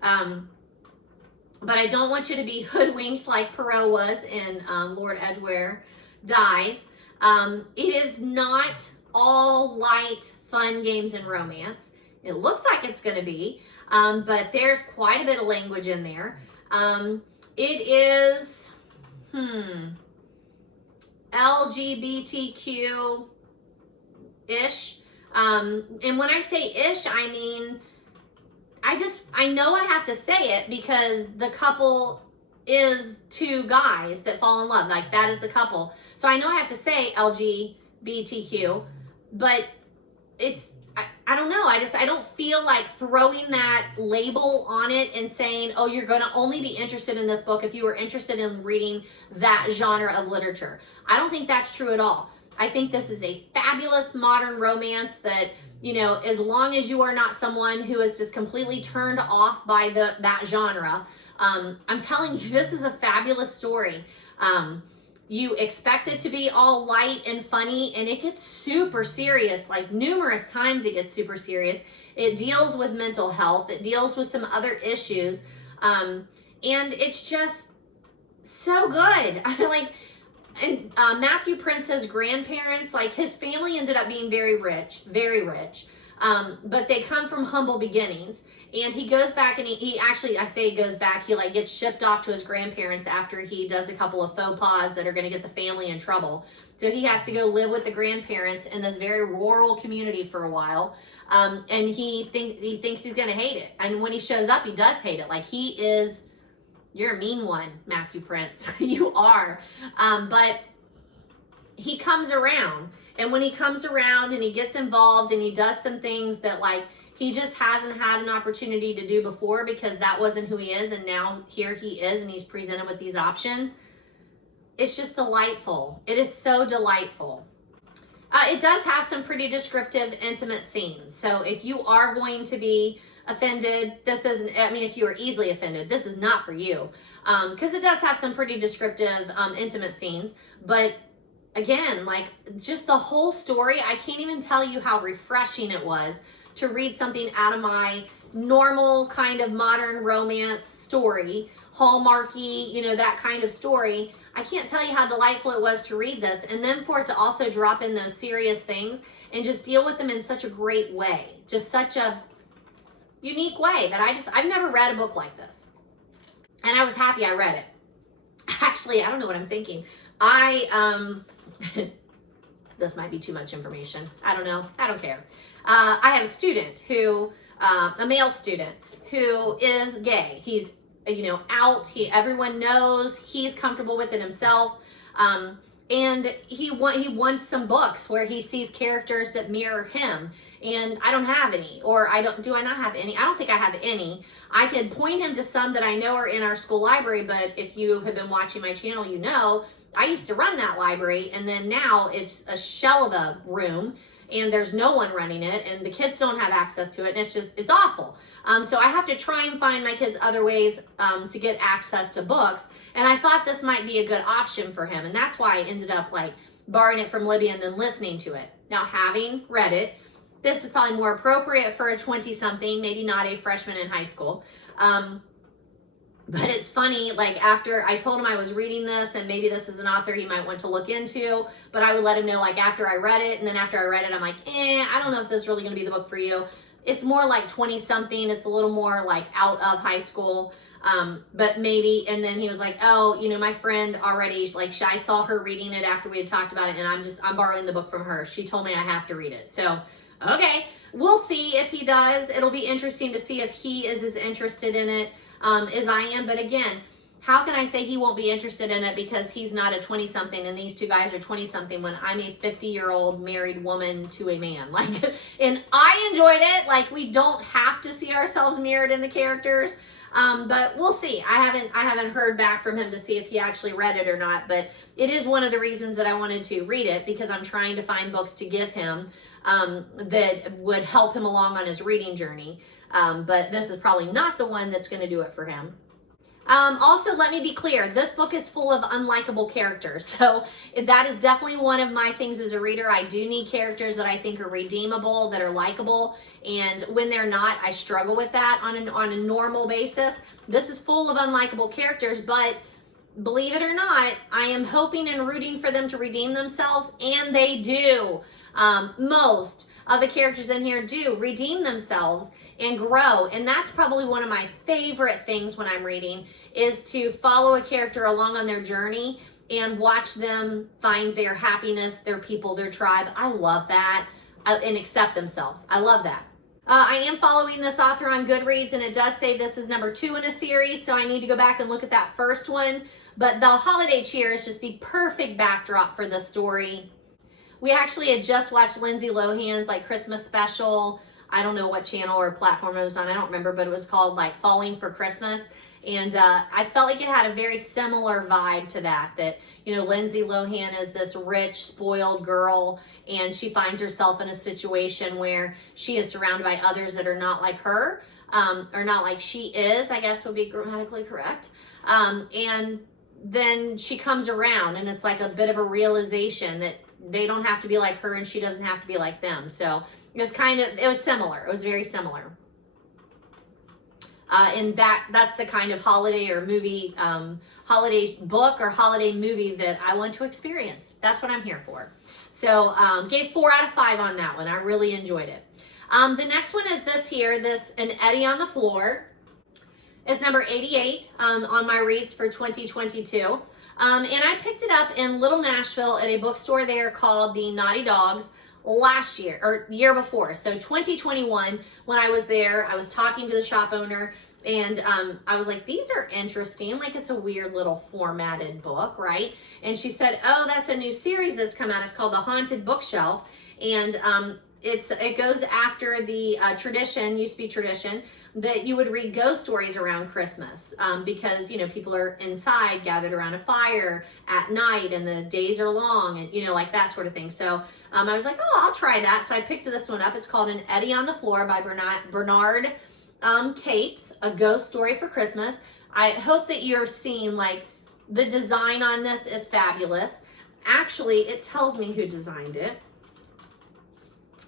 But I don't want you to be hoodwinked like Poirot was in Lord Edgware Dies. It is not all light, fun games and romance. It looks like it's going to be, but there's quite a bit of language in there. It is, LGBTQ-ish. And when I say ish, I mean, I know I have to say it because the couple is two guys that fall in love. Like, that is the couple. So I know I have to say LGBTQ, but I don't know. I don't feel like throwing that label on it and saying, oh, you're going to only be interested in this book if you were interested in reading that genre of literature. I don't think that's true at all. I think this is a fabulous modern romance that, you know, as long as you are not someone who is just completely turned off by that genre, I'm telling you, this is a fabulous story. You expect it to be all light and funny, and it gets super serious. Like, numerous times it gets super serious. It deals with mental health. It deals with some other issues. And it's just so good. I like, and Matthew Prince's grandparents, like, his family ended up being very rich, but they come from humble beginnings. And he goes back and he actually, I say he goes back, he like gets shipped off to his grandparents after he does a couple of faux pas that are going to get the family in trouble. So he has to go live with the grandparents in this very rural community for a while. And he thinks he's going to hate it. And when he shows up, he does hate it. Like, you're a mean one, Matthew Prince. You are. But he comes around. And when he comes around and he gets involved and he does some things that, like, he just hasn't had an opportunity to do before because that wasn't who he is. And now here he is and he's presented with these options. It's just delightful. It is so delightful. It does have some pretty descriptive, intimate scenes. So if you are going to be offended, this isn't, I mean, if you are easily offended, this is not for you. Because it does have some pretty descriptive, intimate scenes. But again, like, just the whole story, I can't even tell you how refreshing it was to read something out of my normal kind of modern romance story, Hallmarky, you know, that kind of story. I can't tell you how delightful it was to read this, and then for it to also drop in those serious things and just deal with them in such a great way, just such a unique way that I've never read a book like this. And I was happy I read it. Actually, I don't know what I'm thinking. This might be too much information. I don't know. I don't care. I have a student who, a male student who is gay. He's, you know, out. Everyone knows he's comfortable with it himself. And he wants some books where he sees characters that mirror him. And I don't have any, or do I not have any? I don't think I have any. I could point him to some that I know are in our school library, but if you have been watching my channel, you know, I used to run that library, and then now it's a shell of a room, and there's no one running it, and the kids don't have access to it, and it's awful. So I have to try and find my kids other ways to get access to books, and I thought this might be a good option for him, and that's why I ended up like borrowing it from Libby and then listening to it. Now, having read it, this is probably more appropriate for a 20-something, maybe not a freshman in high school. But it's funny, like, after I told him I was reading this and maybe this is an author he might want to look into, but I would let him know, like, after I read it, and then after I read it, I'm like, I don't know if this is really going to be the book for you. It's more like 20-something. It's a little more like out of high school, but maybe. And then he was like, oh, you know, my friend already, like, I saw her reading it after we had talked about it, and I'm borrowing the book from her. She told me I have to read it. So, okay, we'll see if he does. It'll be interesting to see if he is as interested in it as I am. But again, how can I say he won't be interested in it because he's not a 20-something and these two guys are 20-something when I'm a 50-year-old married woman to a man? Like, and I enjoyed it. Like, we don't have to see ourselves mirrored in the characters, but we'll see. I haven't heard back from him to see if he actually read it or not, but it is one of the reasons that I wanted to read it, because I'm trying to find books to give him that would help him along on his reading journey. But this is probably not the one that's going to do it for him. Also, let me be clear, this book is full of unlikable characters. So that is definitely one of my things as a reader. I do need characters that I think are redeemable, that are likable. And when they're not, I struggle with that on a normal basis. This is full of unlikable characters, but believe it or not, I am hoping and rooting for them to redeem themselves, and they do. Most of the characters in here do redeem themselves and grow, and that's probably one of my favorite things when I'm reading, is to follow a character along on their journey and watch them find their happiness, their people, their tribe. I love that. And accept themselves. I love that. I am following this author on Goodreads, and it does say this is number 2 in a series, so I need to go back and look at that first one. But the holiday cheer is just the perfect backdrop for this story. We actually had just watched Lindsay Lohan's like Christmas special. I don't know what channel or platform it was on. I don't remember, but it was called like Falling for Christmas. And I felt like it had a very similar vibe to that, you know, Lindsay Lohan is this rich, spoiled girl, and she finds herself in a situation where she is surrounded by others that are not like her, or not like she is, I guess would be grammatically correct. And then she comes around, and it's like a bit of a realization that they don't have to be like her and she doesn't have to be like them. So it was similar. It was very similar. And that's the kind of holiday or movie, holiday book or holiday movie that I want to experience. That's what I'm here for. So gave 4 out of 5 on that one. I really enjoyed it. The next one is this here, an Eddy on the Floor. It's number 88 on my reads for 2022. And I picked it up in Little Nashville at a bookstore there called the Naughty Dogs last year, or year before. So 2021, when I was there, I was talking to the shop owner, and I was like, these are interesting. Like, it's a weird little formatted book, right? And she said, oh, that's a new series that's come out. It's called The Haunted Bookshelf. And it goes after the tradition, used to be tradition, that you would read ghost stories around Christmas because, you know, people are inside gathered around a fire at night and the days are long and, you know, like that sort of thing. So I was like, oh, I'll try that. So I picked this one up. It's called An Eddy on the Floor by Bernard Capes, A Ghost Story for Christmas. I hope that you're seeing, like, the design on this is fabulous. Actually, it tells me who designed it.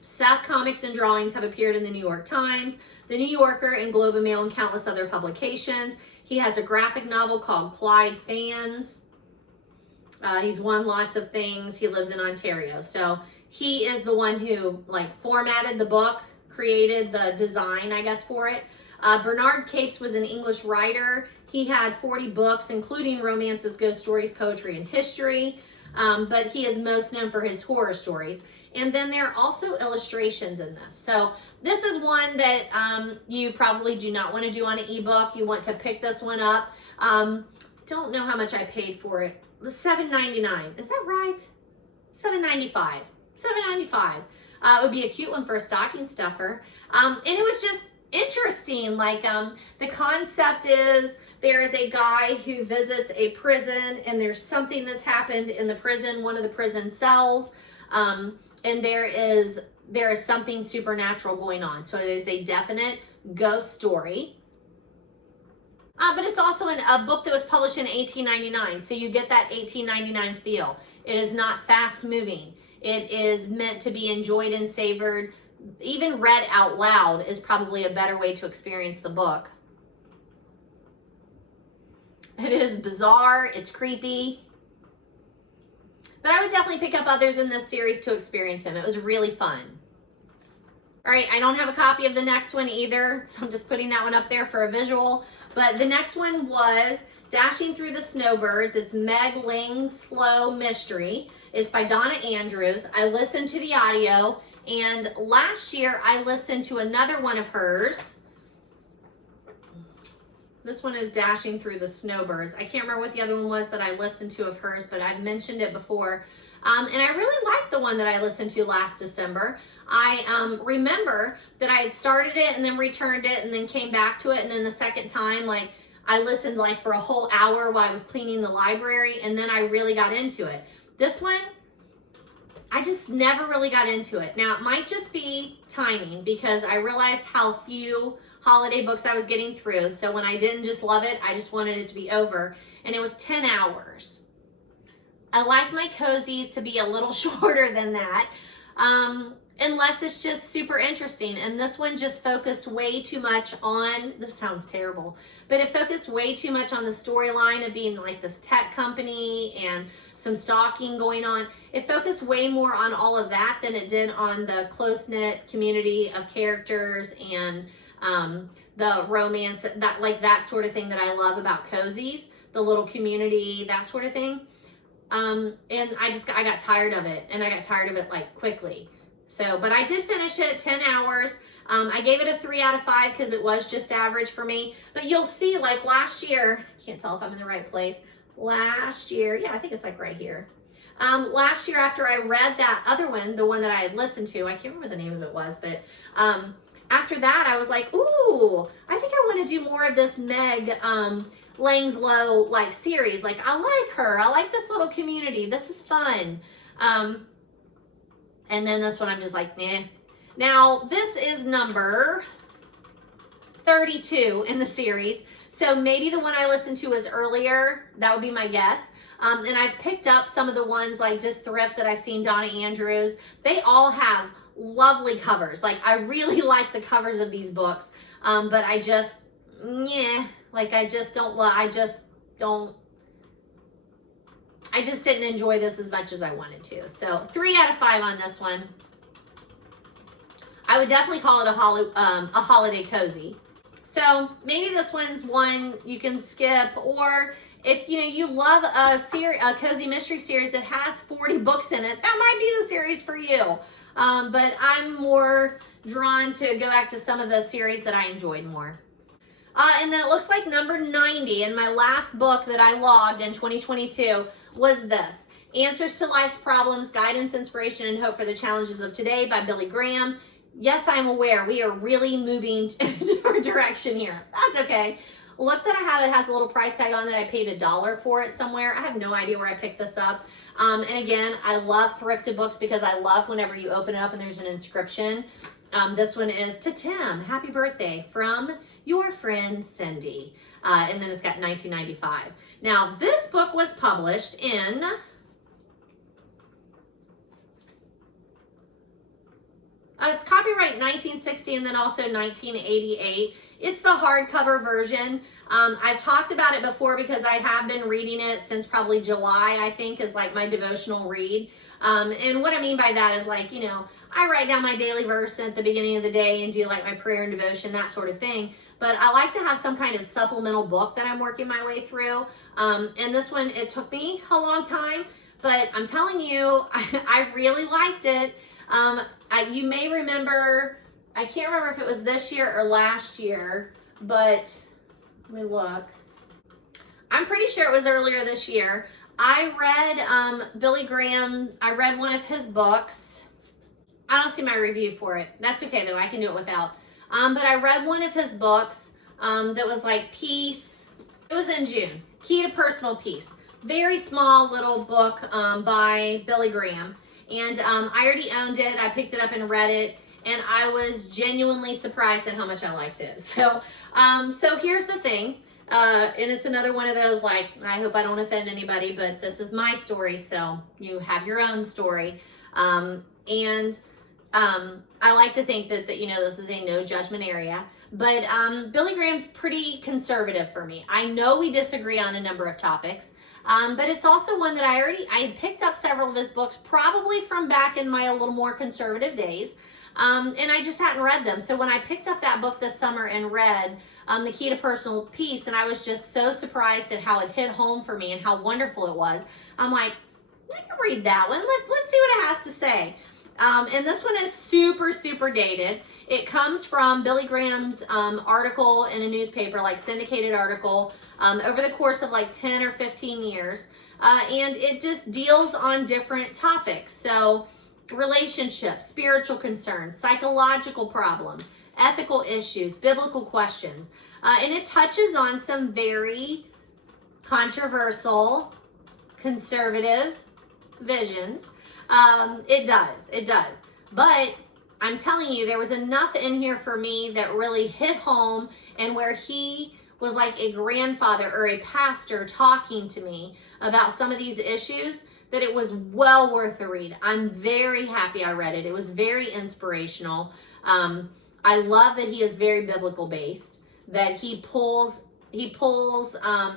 Seth Comics and drawings have appeared in the New York Times, The New Yorker, and Globe and Mail, and countless other publications. He has a graphic novel called Clyde Fans. He's won lots of things. He lives in Ontario. So he is the one who, like, formatted the book, created the design, I guess, for it. Bernard Capes was an English writer. He had 40 books, including romances, ghost stories, poetry, and history. But he is most known for his horror stories. And then there are also illustrations in this. So this is one that you probably do not want to do on an ebook. You want to pick this one up. Don't know how much I paid for it. $7.99. Is that right? $7.95. $7.95. It would be a cute one for a stocking stuffer. And it was just interesting. Like, the concept is there is a guy who visits a prison, and there's something that's happened in the prison, one of the prison cells. And there is something supernatural going on. So it is a definite ghost story. But it's also a book that was published in 1899. So you get that 1899 feel. It is not fast moving. It is meant to be enjoyed and savored. Even read out loud is probably a better way to experience the book. It is bizarre. It's creepy. But I would definitely pick up others in this series to experience them. It was really fun. All right, I don't have a copy of the next one either, so I'm just putting that one up there for a visual. But the next one was Dashing Through the Snowbirds. It's Meg Ling's Slow Mystery. It's by Donna Andrews. I listened to the audio, and last year I listened to another one of hers. This one is Dashing Through the Snowbirds. I can't remember what the other one was that I listened to of hers, but I've mentioned it before. And I really liked the one that I listened to last December. I remember that I had started it and then returned it and then came back to it. And then the second time, like, I listened like for a whole hour while I was cleaning the library, and then I really got into it. This one, I just never really got into it. Now, it might just be timing, because I realized how few holiday books I was getting through. So when I didn't just love it, I just wanted it to be over. And it was 10 hours. I like my cozies to be a little shorter than that, unless it's just super interesting. And this one just focused way too much on, this sounds terrible, but it focused way too much on the storyline of being like this tech company and some stalking going on. It focused way more on all of that than it did on the close-knit community of characters and the romance, that sort of thing that I love about cozies, the little community, that sort of thing. And I got tired of it, and I got tired of it like quickly. So, but I did finish it 10 hours. I gave it a 3 out of 5 because it was just average for me. But you'll see, like last year, I can't tell if I'm in the right place. Last year, yeah, I think it's like right here. Last year after I read that other one, the one that I had listened to, I can't remember the name of it was, but after that I was like, ooh, I think I want to do more of this Meg Langslow like series. Like, I like her. I like this little community. This is fun. And then this one I'm just like, eh. Now, this is number 32 in the series. So maybe the one I listened to was earlier. That would be my guess. And I've picked up some of the ones like just thrift that I've seen Donna Andrews. They all have lovely covers. Like, I really like the covers of these books. But I just, yeah, like I just didn't enjoy this as much as I wanted to. So 3 out of 5 on this one. I would definitely call it a holiday cozy. So maybe this one's one you can skip, or if you love a cozy mystery series that has 40 books in it, that might be the series for you. But I'm more drawn to go back to some of the series that I enjoyed more. And then it looks like number 90, and my last book that I logged in 2022 was this, Answers to Life's Problems, Guidance, Inspiration, and Hope for the Challenges of Today by Billy Graham. Yes, I'm aware we are really moving in a different direction here. That's okay. Look that I have, it has a little price tag on it. I paid $1 for it somewhere. I have no idea where I picked this up. And again, I love thrifted books because I love whenever you open it up and there's an inscription. This one is to Tim, happy birthday from your friend Cindy. And then it's got 1995. Now, this book was published in it's copyright 1960 and then also 1988. It's the hardcover version. I've talked about it before because I have been reading it since probably July, I think, is like my devotional read. And what I mean by that is like, I write down my daily verse at the beginning of the day and do like my prayer and devotion, that sort of thing. But I like to have some kind of supplemental book that I'm working my way through. And this one, it took me a long time, but I'm telling you, I really liked it. You may remember, I can't remember if it was this year or last year, but let me look. I'm pretty sure it was earlier this year. I read Billy Graham, I read one of his books. I don't see my review for it. That's okay though, I can do it without. But I read one of his books that was like Peace. It was in June, Key to Personal Peace. Very small little book by Billy Graham. And I already owned it. I picked it up and read it, and I was genuinely surprised at how much I liked it. So, so here's the thing, and it's another one of those, like, I hope I don't offend anybody, but this is my story, so you have your own story. I like to think that this is a no judgment area, but Billy Graham's pretty conservative for me. I know we disagree on a number of topics. But it's also one that I had picked up several of his books, probably from back in my a little more conservative days, and I just hadn't read them. So when I picked up that book this summer and read The Key to Personal Peace, and I was just so surprised at how it hit home for me and how wonderful it was, I'm like, I can read that one. Let's see what it has to say. And this one is super, super dated. It comes from Billy Graham's article in a newspaper, like syndicated article, over the course of like 10 or 15 years. And it just deals on different topics. So relationships, spiritual concerns, psychological problems, ethical issues, biblical questions. And it touches on some very controversial, conservative visions. It does. But I'm telling you, there was enough in here for me that really hit home, and where he was like a grandfather or a pastor talking to me about some of these issues, that it was well worth the read. I'm very happy I read it. It was very inspirational. I love that he is very biblical based, that he pulls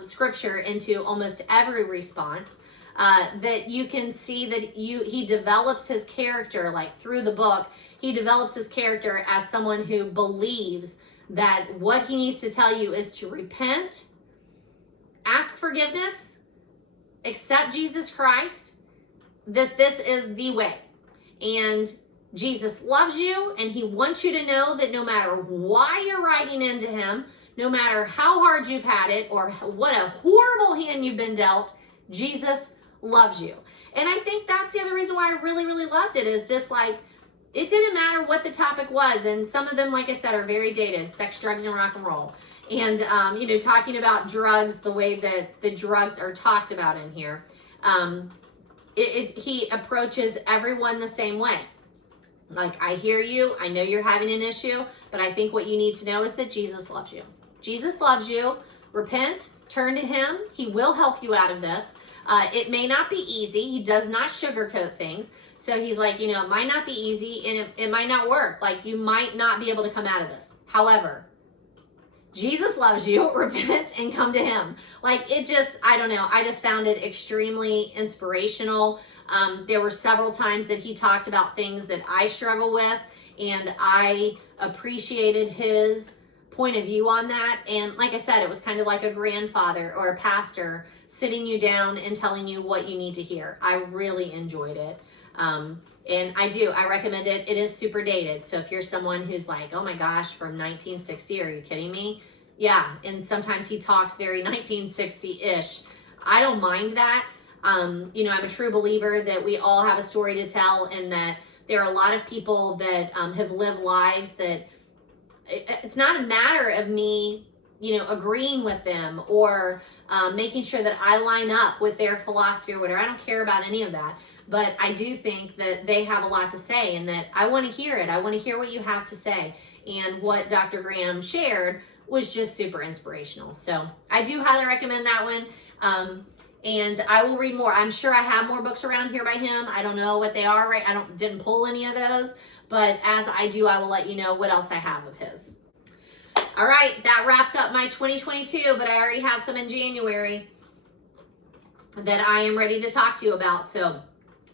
scripture into almost every response, that you can see that he develops his character, like through the book, he develops his character as someone who believes that what he needs to tell you is to repent, ask forgiveness, accept Jesus Christ, that this is the way. And Jesus loves you, and he wants you to know that no matter why you're writing into him, no matter how hard you've had it or what a horrible hand you've been dealt, Jesus loves you. And I think that's the other reason why I really, really loved it, is just like, it didn't matter what the topic was. And some of them, like I said, are very dated: sex, drugs, and rock and roll. And, you know, talking about drugs the way that the drugs are talked about in here. He approaches everyone the same way. Like, I hear you, I know you're having an issue, but I think what you need to know is that Jesus loves you. Jesus loves you. Repent, turn to him. He will help you out of this. It may not be easy. He does not sugarcoat things. So he's like, you know, it might not be easy, and it might not work. Like, you might not be able to come out of this. However, Jesus loves you. Repent and come to him. Like, it just, I don't know. I just found it extremely inspirational. There were several times that he talked about things that I struggle with, and I appreciated his point of view on that. And like I said, it was kind of like a grandfather or a pastor sitting you down and telling you what you need to hear. I really enjoyed it. And I recommend it. It is super dated. So if you're someone who's like, oh my gosh, from 1960, are you kidding me? Yeah. And sometimes he talks very 1960-ish. I don't mind that. You know, I'm a true believer that we all have a story to tell, and that there are a lot of people that have lived lives that it's not a matter of me, you know, agreeing with them or making sure that I line up with their philosophy or whatever. I don't care about any of that. But I do think that they have a lot to say, and that I want to hear it. I want to hear what you have to say. And what Dr. Graham shared was just super inspirational. So I do highly recommend that one. And I will read more. I'm sure I have more books around here by him. I don't know what they are, right? Didn't pull any of those. But as I do, I will let you know what else I have of his. All right, that wrapped up my 2022, but I already have some in January that I am ready to talk to you about. So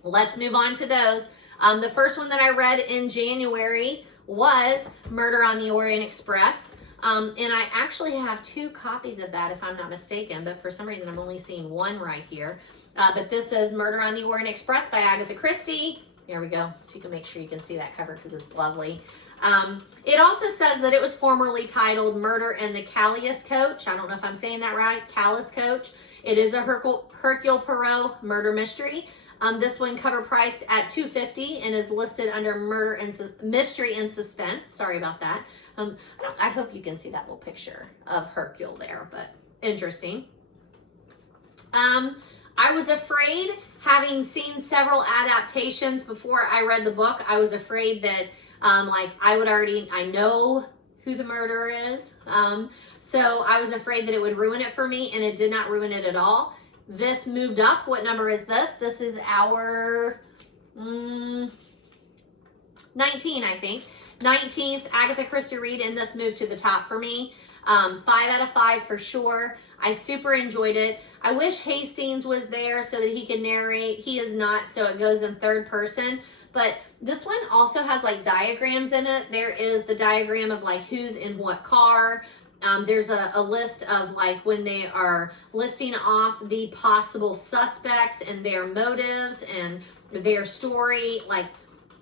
let's move on to those. The first one that I read in January was Murder on the Orient Express. And I actually have 2 copies of that, if I'm not mistaken, but for some reason I'm only seeing one right here. But this is Murder on the Orient Express by Agatha Christie. There we go. So you can make sure you can see that cover because it's lovely. It also says that it was formerly titled Murder and the Callias Coach. I don't know if I'm saying that right. Callias Coach. It is a Hercule Poirot murder mystery. This one cover priced at $2.50 and is listed under Murder and Mystery and Suspense. Sorry about that. I hope you can see that little picture of Hercule there, but interesting. I was afraid, having seen several adaptations before I read the book, I was afraid that like I know who the murderer is. So I was afraid that it would ruin it for me, and it did not ruin it at all. This moved up. What number is this? This is our 19, I think. 19th Agatha Christie read, and this moved to the top for me. 5 out of 5 for sure. I super enjoyed it. I wish Hastings was there so that he could narrate. He is not, so it goes in third person. But this one also has like diagrams in it. There is the diagram of like who's in what car. There's a list of like when they are listing off the possible suspects and their motives and their story. Like,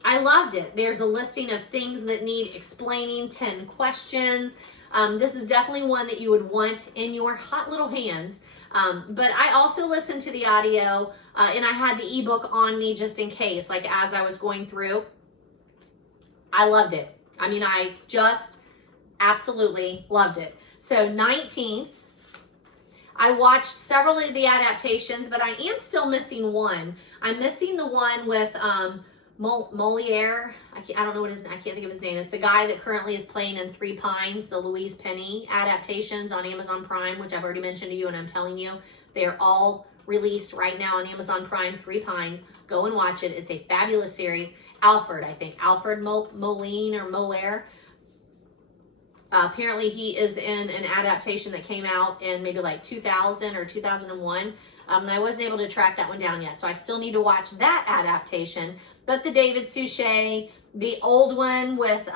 I loved it. There's a listing of things that need explaining, 10 questions. This is definitely one that you would want in your hot little hands. But I also listened to the audio and I had the ebook on me just in case, like as I was going through. I loved it. I mean, I just absolutely loved it. So 19th, I watched several of the adaptations, but I am still missing one. I'm missing the one with Moliere. I don't know what I can't think of his name. It's the guy that currently is playing in Three Pines, the Louise Penny adaptations on Amazon Prime, which I've already mentioned to you, and I'm telling you, they're all released right now on Amazon Prime. Three Pines. Go and watch it. It's a fabulous series. Alfred, I think. Alfred Moline or Molaire. Apparently he is in an adaptation that came out in maybe like 2000 or 2001. And I wasn't able to track that one down yet. So I still need to watch that adaptation. But the David Suchet, the old one with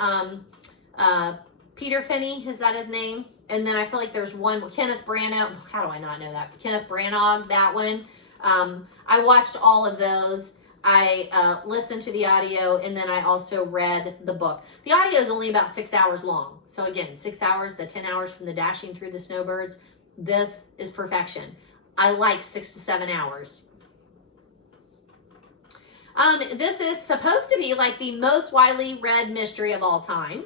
Peter Finney, is that his name? And then I feel like there's one, Kenneth Branagh. How do I not know that? Kenneth Branagh, that one. I watched all of those. I listened to the audio, and then I also read the book. The audio is only about 6 hours long. So again, 6 hours, the 10 hours from the Dashing Through the Snowbirds. This is perfection. I like 6 to 7 hours. This is supposed to be like the most widely read mystery of all time.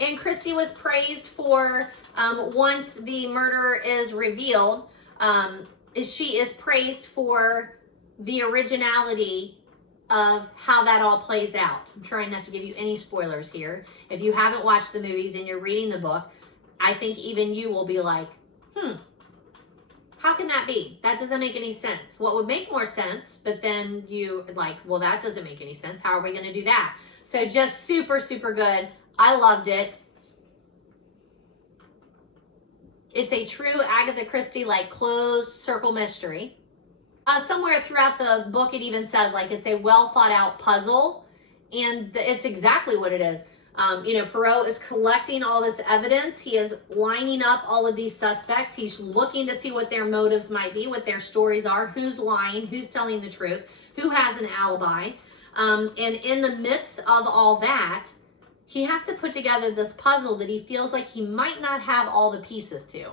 And Christie was praised for, once the murder is revealed, she is praised for the originality of how that all plays out. I'm trying not to give you any spoilers here. If you haven't watched the movies and you're reading the book, I think even you will be like, how can that be? That doesn't make any sense. What would make more sense, but then you like, well, that doesn't make any sense. How are we going to do that? So just super, super good. I loved it. It's a true Agatha Christie, like, closed circle mystery. Somewhere throughout the book, it even says, like, it's a well thought out puzzle, and it's exactly what it is. Poirot is collecting all this evidence. He is lining up all of these suspects. He's looking to see what their motives might be, what their stories are, who's lying, who's telling the truth, who has an alibi. And in the midst of all that, he has to put together this puzzle that he feels like he might not have all the pieces to.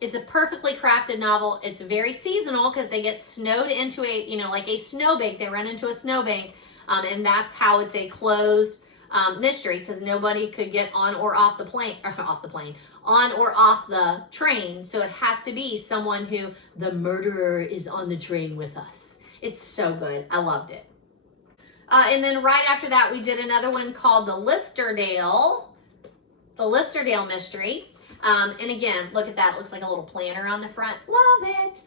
It's a perfectly crafted novel. It's very seasonal because they get snowed into a, like a snowbank. They run into a snowbank, and that's how it's a closed mystery, because nobody could get on or off the plane, on or off the train. So it has to be someone who, the murderer is on the train with us. It's so good. I loved it. And then right after that, we did another one called The Listerdale Mystery. And again, look at that. It looks like a little planner on the front. Love it.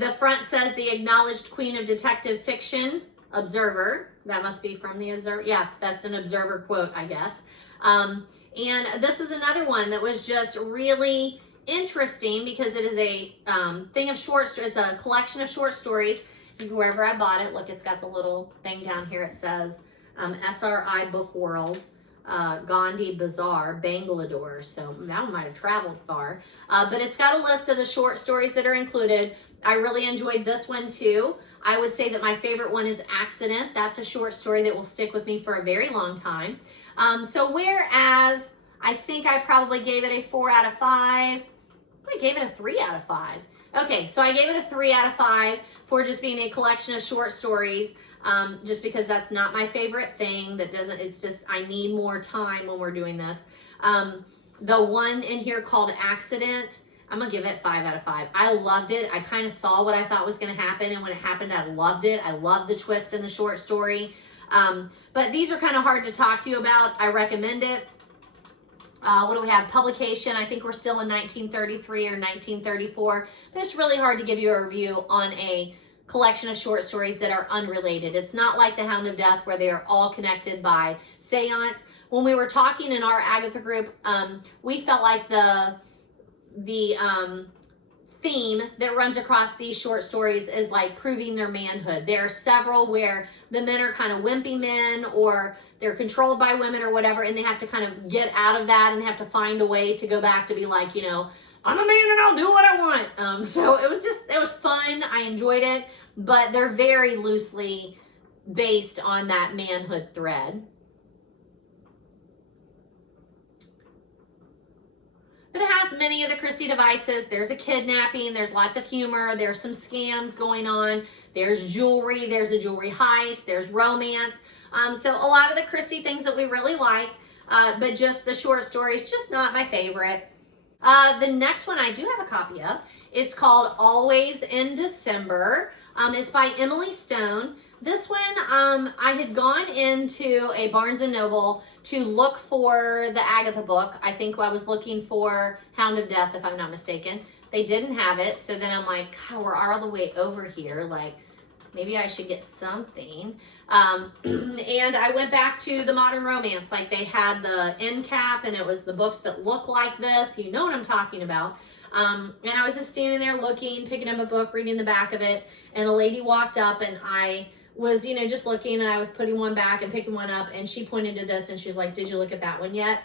The front says the acknowledged queen of detective fiction, Observer. That must be from the Observer. Yeah, that's an Observer quote, I guess. And this is another one that was just really interesting because it is a it's a collection of short stories. Wherever I bought it, look, it's got the little thing down here. It says SRI Book World, Gandhi Bazaar, Bangalore. So that one might have traveled far. But it's got a list of the short stories that are included. I really enjoyed this one too. I would say that my favorite one is Accident. That's a short story that will stick with me for a very long time. So whereas I think I probably gave it a 4 out of 5, I gave it a 3 out of 5. Okay, so I gave it a 3 out of 5 for just being a collection of short stories, just because that's not my favorite thing. It's just, I need more time when we're doing this. The one in here called Accident, I'm gonna give it 5 out of 5. I loved it. I kind of saw what I thought was gonna happen, and when it happened, I loved it. I loved the twist in the short story. But these are kind of hard to talk to you about. I recommend it. What do we have? Publication. I think we're still in 1933 or 1934. But it's really hard to give you a review on a collection of short stories that are unrelated. It's not like the Hound of Death where they are all connected by seance. When we were talking in our Agatha group, we felt like the theme that runs across these short stories is like proving their manhood. There are several where the men are kind of wimpy men, or they're controlled by women or whatever, and they have to kind of get out of that and have to find a way to go back to be like, I'm a man and I'll do what I want. So it was fun. I enjoyed it, but they're very loosely based on that manhood thread. But it has many of the Christie devices. There's a kidnapping, there's lots of humor, there's some scams going on, there's jewelry, there's a jewelry heist, there's romance. So a lot of the Christie things that we really like, but just the short stories, just not my favorite. The next one I do have a copy of. It's called Always in December. It's by Emily Stone. This one, I had gone into a Barnes & Noble to look for the Agatha book. I think I was looking for Hound of Death, if I'm not mistaken. They didn't have it, so then I'm like, God, we're all the way over here. Like, maybe I should get something. And I went back to the modern romance. Like, they had the end cap, and it was the books that look like this. You know what I'm talking about. And I was just standing there looking, picking up a book, reading the back of it, and a lady walked up, and I was, you know, just looking, and I was putting one back and picking one up, and she pointed to this, and she's like, did you look at that one yet?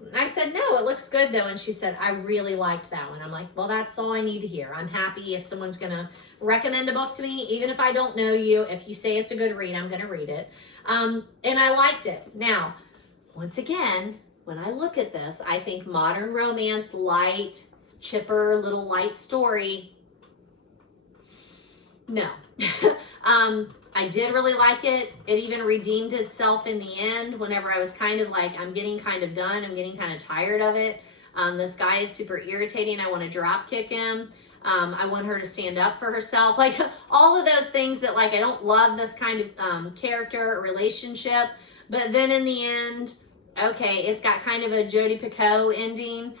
And I said, no, it looks good though. And she said, I really liked that one. I'm like, well, that's all I need to hear. I'm happy if someone's gonna recommend a book to me, even if I don't know you. If you say it's a good read, I'm gonna read it. And I liked it. Now, once again, when I look at this, I think modern romance, light, chipper, little light story. No. I did really like it. It even redeemed itself in the end whenever I was kind of like, I'm getting kind of done. I'm getting kind of tired of it. This guy is super irritating. I want to drop kick him. I want her to stand up for herself. Like all of those things that like, I don't love this kind of character or relationship. But then in the end, okay, it's got kind of a Jodi Picoult ending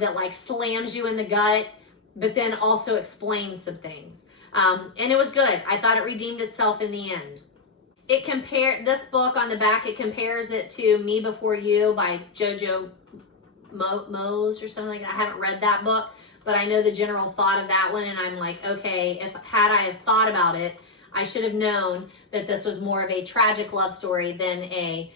that like slams you in the gut, but then also explains some things. And it was good. I thought it redeemed itself in the end. This book on the back, it compares it to Me Before You by Jojo Moyes or something like that. I haven't read that book, but I know the general thought of that one. And I'm like, okay, had I have thought about it, I should have known that this was more of a tragic love story than a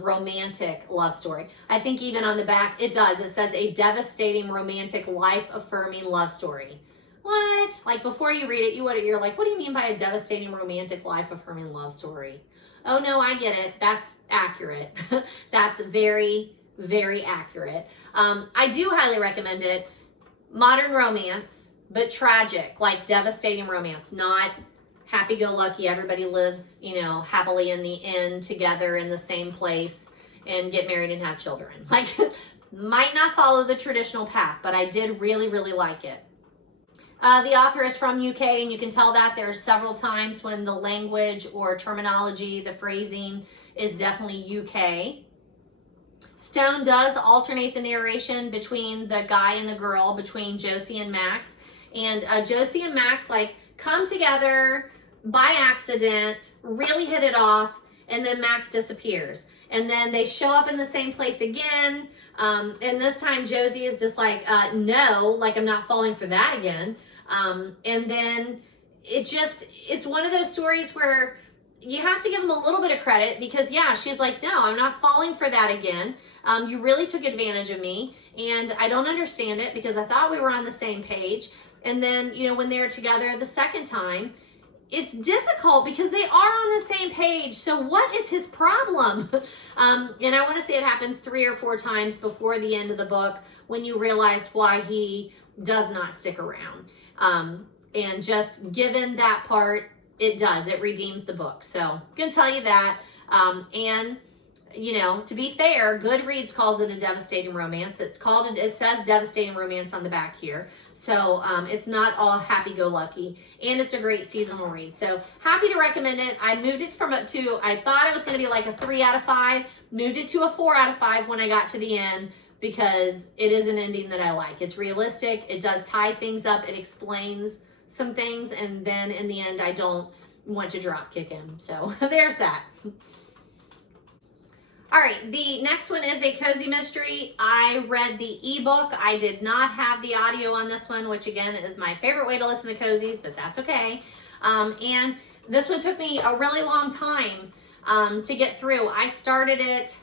romantic love story. I think even on the back, it says a devastating romantic life-affirming love story. What? Like before you read it, you're like, what do you mean by a devastating romantic life-affirming love story? Oh no, I get it. That's accurate. That's very, very accurate. I do highly recommend it. Modern romance, but tragic, like devastating romance, not happy-go-lucky. Everybody lives, you know, happily in the end together in the same place and get married and have children. Like, might not follow the traditional path, but I did really, really like it. The author is from UK, and you can tell that there are several times when the language or terminology, the phrasing is definitely UK. Stone does alternate the narration between the guy and the girl, between Josie and Max. And Josie and Max like come together by accident, really hit it off, and then Max disappears. And then they show up in the same place again. And this time Josie is just like, no, like I'm not falling for that again. And then it's one of those stories where you have to give them a little bit of credit because yeah, she's like, no, I'm not falling for that again. You really took advantage of me and I don't understand it because I thought we were on the same page. And then, you know, when they're together the second time, it's difficult because they are on the same page. So what is his problem? And I want to say it happens 3 or 4 times before the end of the book when you realize why he does not stick around. And just given that part, it redeems the book. So I'm going to tell you that. And you know, to be fair, Goodreads calls it a devastating romance. It says devastating romance on the back here. So it's not all happy-go-lucky, and it's a great seasonal read. So happy to recommend it. I moved it I thought it was going to be like a 3 out of 5, moved it to a 4 out of 5 when I got to the end because it is an ending that I like. It's realistic. It does tie things up. It explains some things, and then in the end, I don't want to drop kick him. So there's that. All right, the next one is a cozy mystery. I read the ebook. I did not have the audio on this one, which again is my favorite way to listen to cozies, but that's okay. And this one took me a really long time to get through. I started it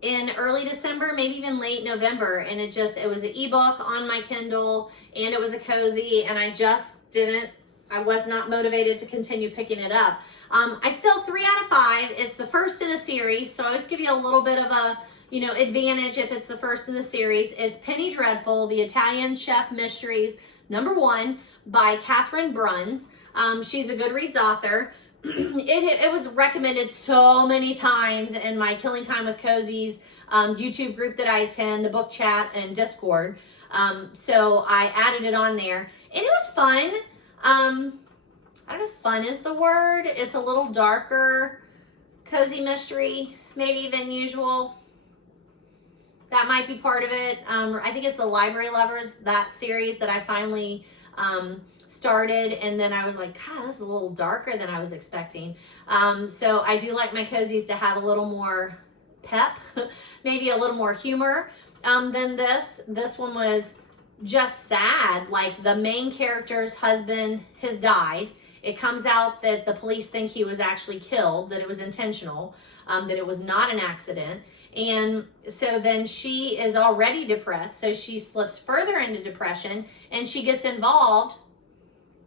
in early December, maybe even late November, and it was an ebook on my Kindle, and it was a cozy, and I was not motivated to continue picking it up. I still 3 out of 5. It's the first in a series, so I always give you a little bit of a, you know, advantage if it's the first in the series. It's Penny Dreadful, the Italian Chef Mysteries, #1 by Catherine Bruns. She's a Goodreads author. It was recommended so many times in my Killing Time with Cozies YouTube group that I attend, the book chat and Discord. So I added it on there, and it was fun. I don't know if fun is the word. It's a little darker cozy mystery maybe than usual. That might be part of it. I think it's the Library Lovers, that series that I finally started, and then I was like, God, this is a little darker than I was expecting. So I do like my cozies to have a little more pep, maybe a little more humor than this. This one was just sad. Like, the main character's husband has died. It comes out that the police think he was actually killed, that it was intentional, that it was not an accident. And so then she is already depressed, so she slips further into depression, and she gets involved,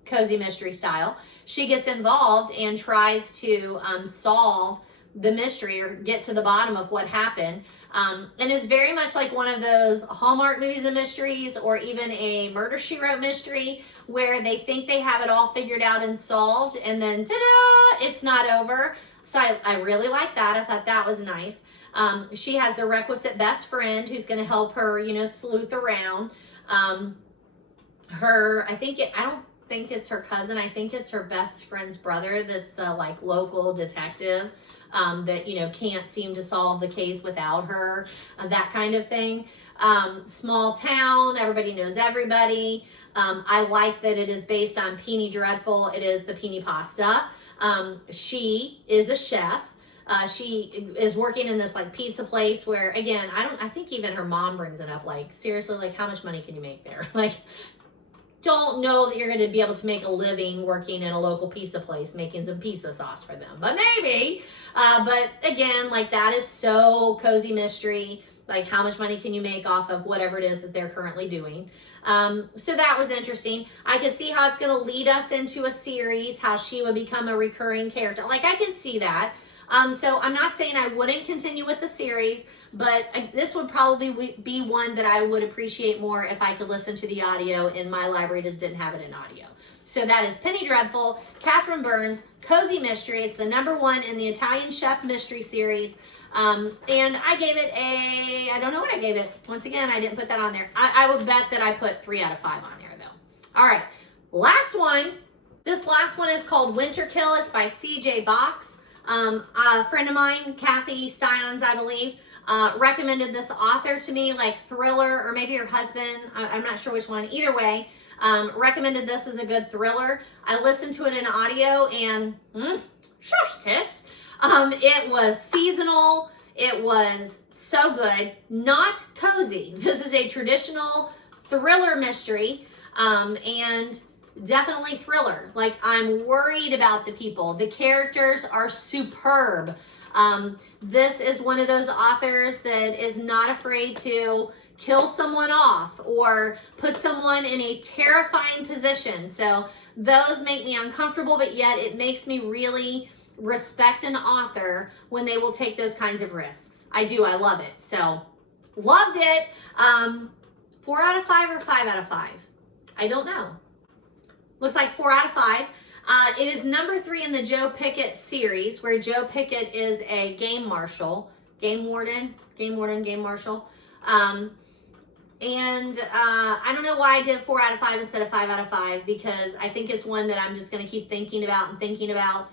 cozy mystery style, she gets involved and tries to solve the mystery or get to the bottom of what happened. And it's very much like one of those Hallmark movies and mysteries, or even a Murder, She Wrote mystery, where they think they have it all figured out and solved, and then ta-da, it's not over. So I really like that. I thought that was nice. She has the requisite best friend who's going to help her, you know, sleuth around. I don't think it's her cousin. I think it's her best friend's brother that's the, like, local detective that, you know, can't seem to solve the case without her, that kind of thing. Small town, everybody knows everybody. I like that it is based on Penny Dreadful. It is the Penny Pasta. She is a chef. She is working in this, like, pizza place where, again, I think even her mom brings it up, like, seriously, like, how much money can you make there? Like, don't know that you're going to be able to make a living working in a local pizza place, making some pizza sauce for them, but maybe. But again, like, that is so cozy mystery. Like, how much money can you make off of whatever it is that they're currently doing? So that was interesting. I could see how it's going to lead us into a series, how she would become a recurring character. Like, I can see that. So I'm not saying I wouldn't continue with the series, but this would probably be one that I would appreciate more if I could listen to the audio, and my library just didn't have it in audio. So that is Penny Dreadful, Catherine Bruns, Cozy Mystery. It's the #1 in the Italian Chef Mystery Series. And I gave it I don't know what I gave it. Once again, I didn't put that on there. I would bet that I put 3 out of 5 on there, though. All right, last one. This last one is called Winterkill. It's by C.J. Box. A friend of mine, Kathy Styons, I believe, recommended this author to me, like thriller, or maybe her husband, I'm not sure which one. Either way, recommended this as a good thriller. I listened to it in audio, and shush kiss. It was seasonal. It was so good. Not cozy. This is a traditional thriller mystery, and definitely thriller. Like, I'm worried about the people. The characters are superb. This is one of those authors that is not afraid to kill someone off or put someone in a terrifying position. So those make me uncomfortable, but yet it makes me really respect an author when they will take those kinds of risks. I do. I love it. So loved it. 4 out of 5 or 5 out of 5? I don't know. Looks like 4 out of 5. It is #3 in the Joe Pickett series, where Joe Pickett is a game marshal, game warden, game marshal. And I don't know why I did 4 out of 5 instead of 5 out of 5, because I think it's one that I'm just going to keep thinking about.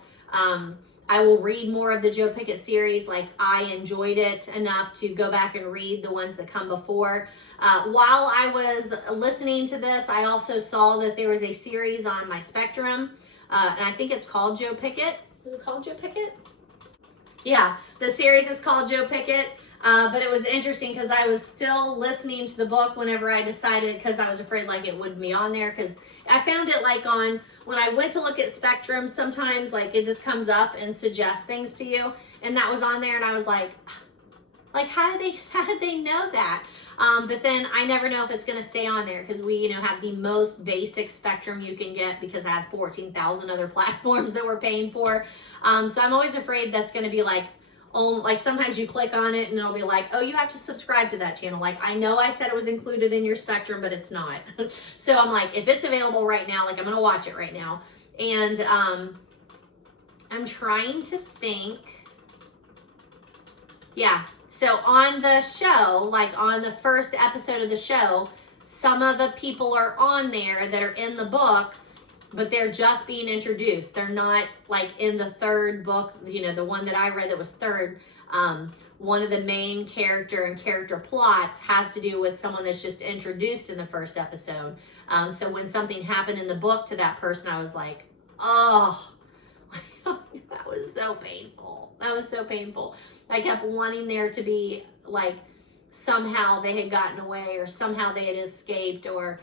I will read more of the Joe Pickett series. Like, I enjoyed it enough to go back and read the ones that come before. While I was listening to this, I also saw that there was a series on my Spectrum, and I think it's called Joe Pickett. Is it called Joe Pickett? Yeah, the series is called Joe Pickett. But it was interesting because I was still listening to the book whenever I decided, because I was afraid, like, it wouldn't be on there, because I found it, like, when I went to look at Spectrum, sometimes, like, it just comes up and suggests things to you, and that was on there, and I was like, how did they know that? But then I never know if it's going to stay on there, because we, have the most basic Spectrum you can get, because I have 14,000 other platforms that we're paying for. So I'm always afraid that's going to be like sometimes you click on it and it'll be like, oh, you have to subscribe to that channel. Like, I know I said it was included in your Spectrum, but it's not. So I'm like, if it's available right now, like, I'm going to watch it right now. And I'm trying to think. Yeah. So on the show, like on the first episode of the show, some of the people are on there that are in the book but they're just being introduced. They're not like in the third book, you know, the one that I read that was third. One of the main character and character plots has to do with someone that's just introduced in the first episode. So when something happened in the book to that person, I was like, oh, that was so painful. That was so painful. I kept wanting there to be like somehow they had gotten away, or somehow they had escaped, or,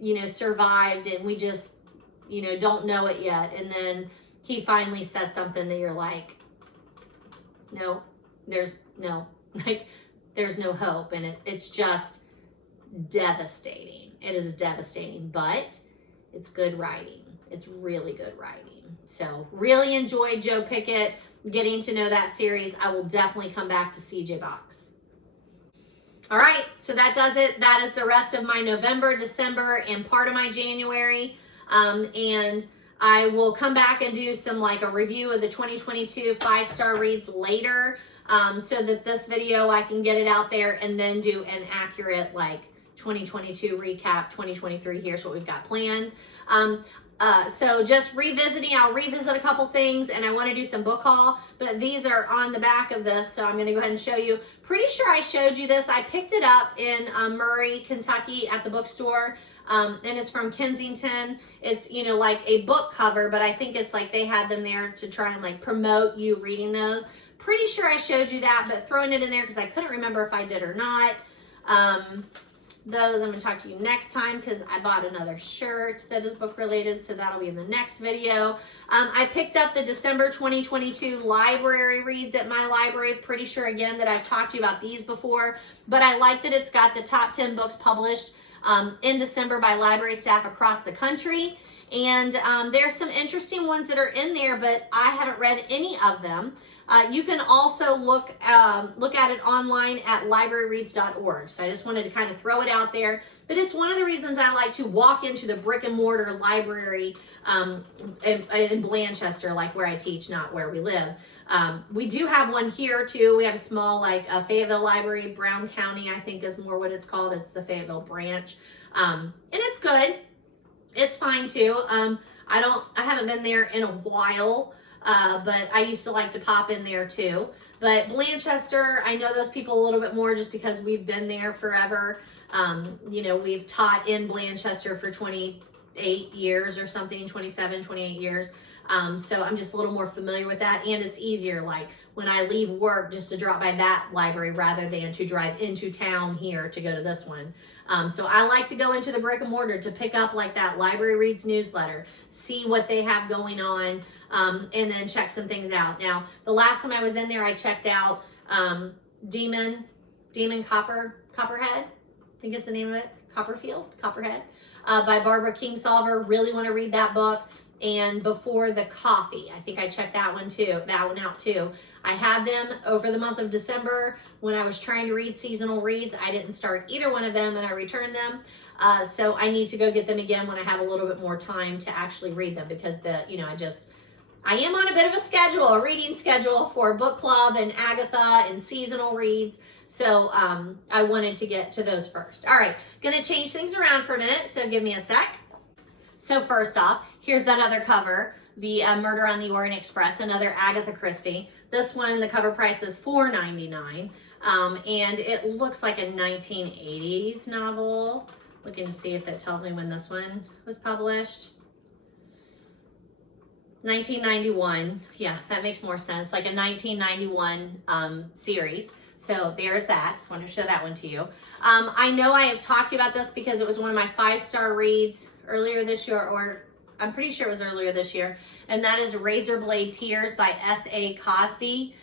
you know, survived, and we just, you know, don't know it yet. And then he finally says something that you're like, no, there's no hope. And it's just devastating. It is devastating, but it's good writing. It's really good writing. So really enjoyed Joe Pickett, getting to know that series. I will definitely come back to CJ Box. All right, so that does it. That is the rest of my November, December, and part of my January. And I will come back and do some like a review of the 2022 5-star reads later, so that this video, I can get it out there and then do an accurate like 2022 recap, 2023, here's what we've got planned. So just revisiting, I'll revisit a couple things, and I want to do some book haul, but these are on the back of this, so I'm going to go ahead and show you. Pretty sure I showed you this. I picked it up in Murray, Kentucky at the bookstore, and it's from Kensington. It's, you know, like a book cover, but I think it's like they had them there to try and like promote you reading those. Pretty sure I showed you that, but throwing it in there because I couldn't remember if I did or not. Those I'm going to talk to you next time, because I bought another shirt that is book related, so that'll be in the next video. I picked up the December 2022 library reads at my library. Pretty sure again that I've talked to you about these before, but I like that it's got the top 10 books published in December by library staff across the country. And there's some interesting ones that are in there, but I haven't read any of them. You can also look at it online at libraryreads.org. So I just wanted to kind of throw it out there. But it's one of the reasons I like to walk into the brick and mortar library in Blanchester, like where I teach, not where we live. We do have one here too. We have a small like Fayetteville Library, Brown County, I think is more what it's called. It's the Fayetteville branch. And it's good. It's fine too. I haven't been there in a while. But I used to like to pop in there too. But Blanchester, I know those people a little bit more just because we've been there forever. You know, we've taught in Blanchester for 28 years or something, 27, 28 years. So I'm just a little more familiar with that, and it's easier like when I leave work just to drop by that library rather than to drive into town here to go to this one. So I like to go into the brick and mortar to pick up like that Library Reads newsletter, see what they have going on, and then check some things out. Now, the last time I was in there, I checked out Demon Copperhead, I think is the name of it, Copperhead, by Barbara Kingsolver. Really want to read that book. And Before the Coffee, I think I checked that one out too. I had them over the month of December when I was trying to read seasonal reads. I didn't start either one of them, and I returned them. So I need to go get them again when I have a little bit more time to actually read them, because I am on a bit of a schedule, a reading schedule for book club and Agatha and seasonal reads. So I wanted to get to those first. All right, gonna change things around for a minute, so give me a sec. So first off, here's that other cover, the Murder on the Orient Express, another Agatha Christie. This one, the cover price is $4.99, and it looks like a 1980s novel. Looking to see if it tells me when this one was published. 1991, yeah, that makes more sense, like a 1991 series. So there's that, just wanted to show that one to you. I know I have talked to you about this because it was one of my 5-star reads earlier this year, or I'm pretty sure it was earlier this year, and that is Razorblade Tears by S.A. Cosby.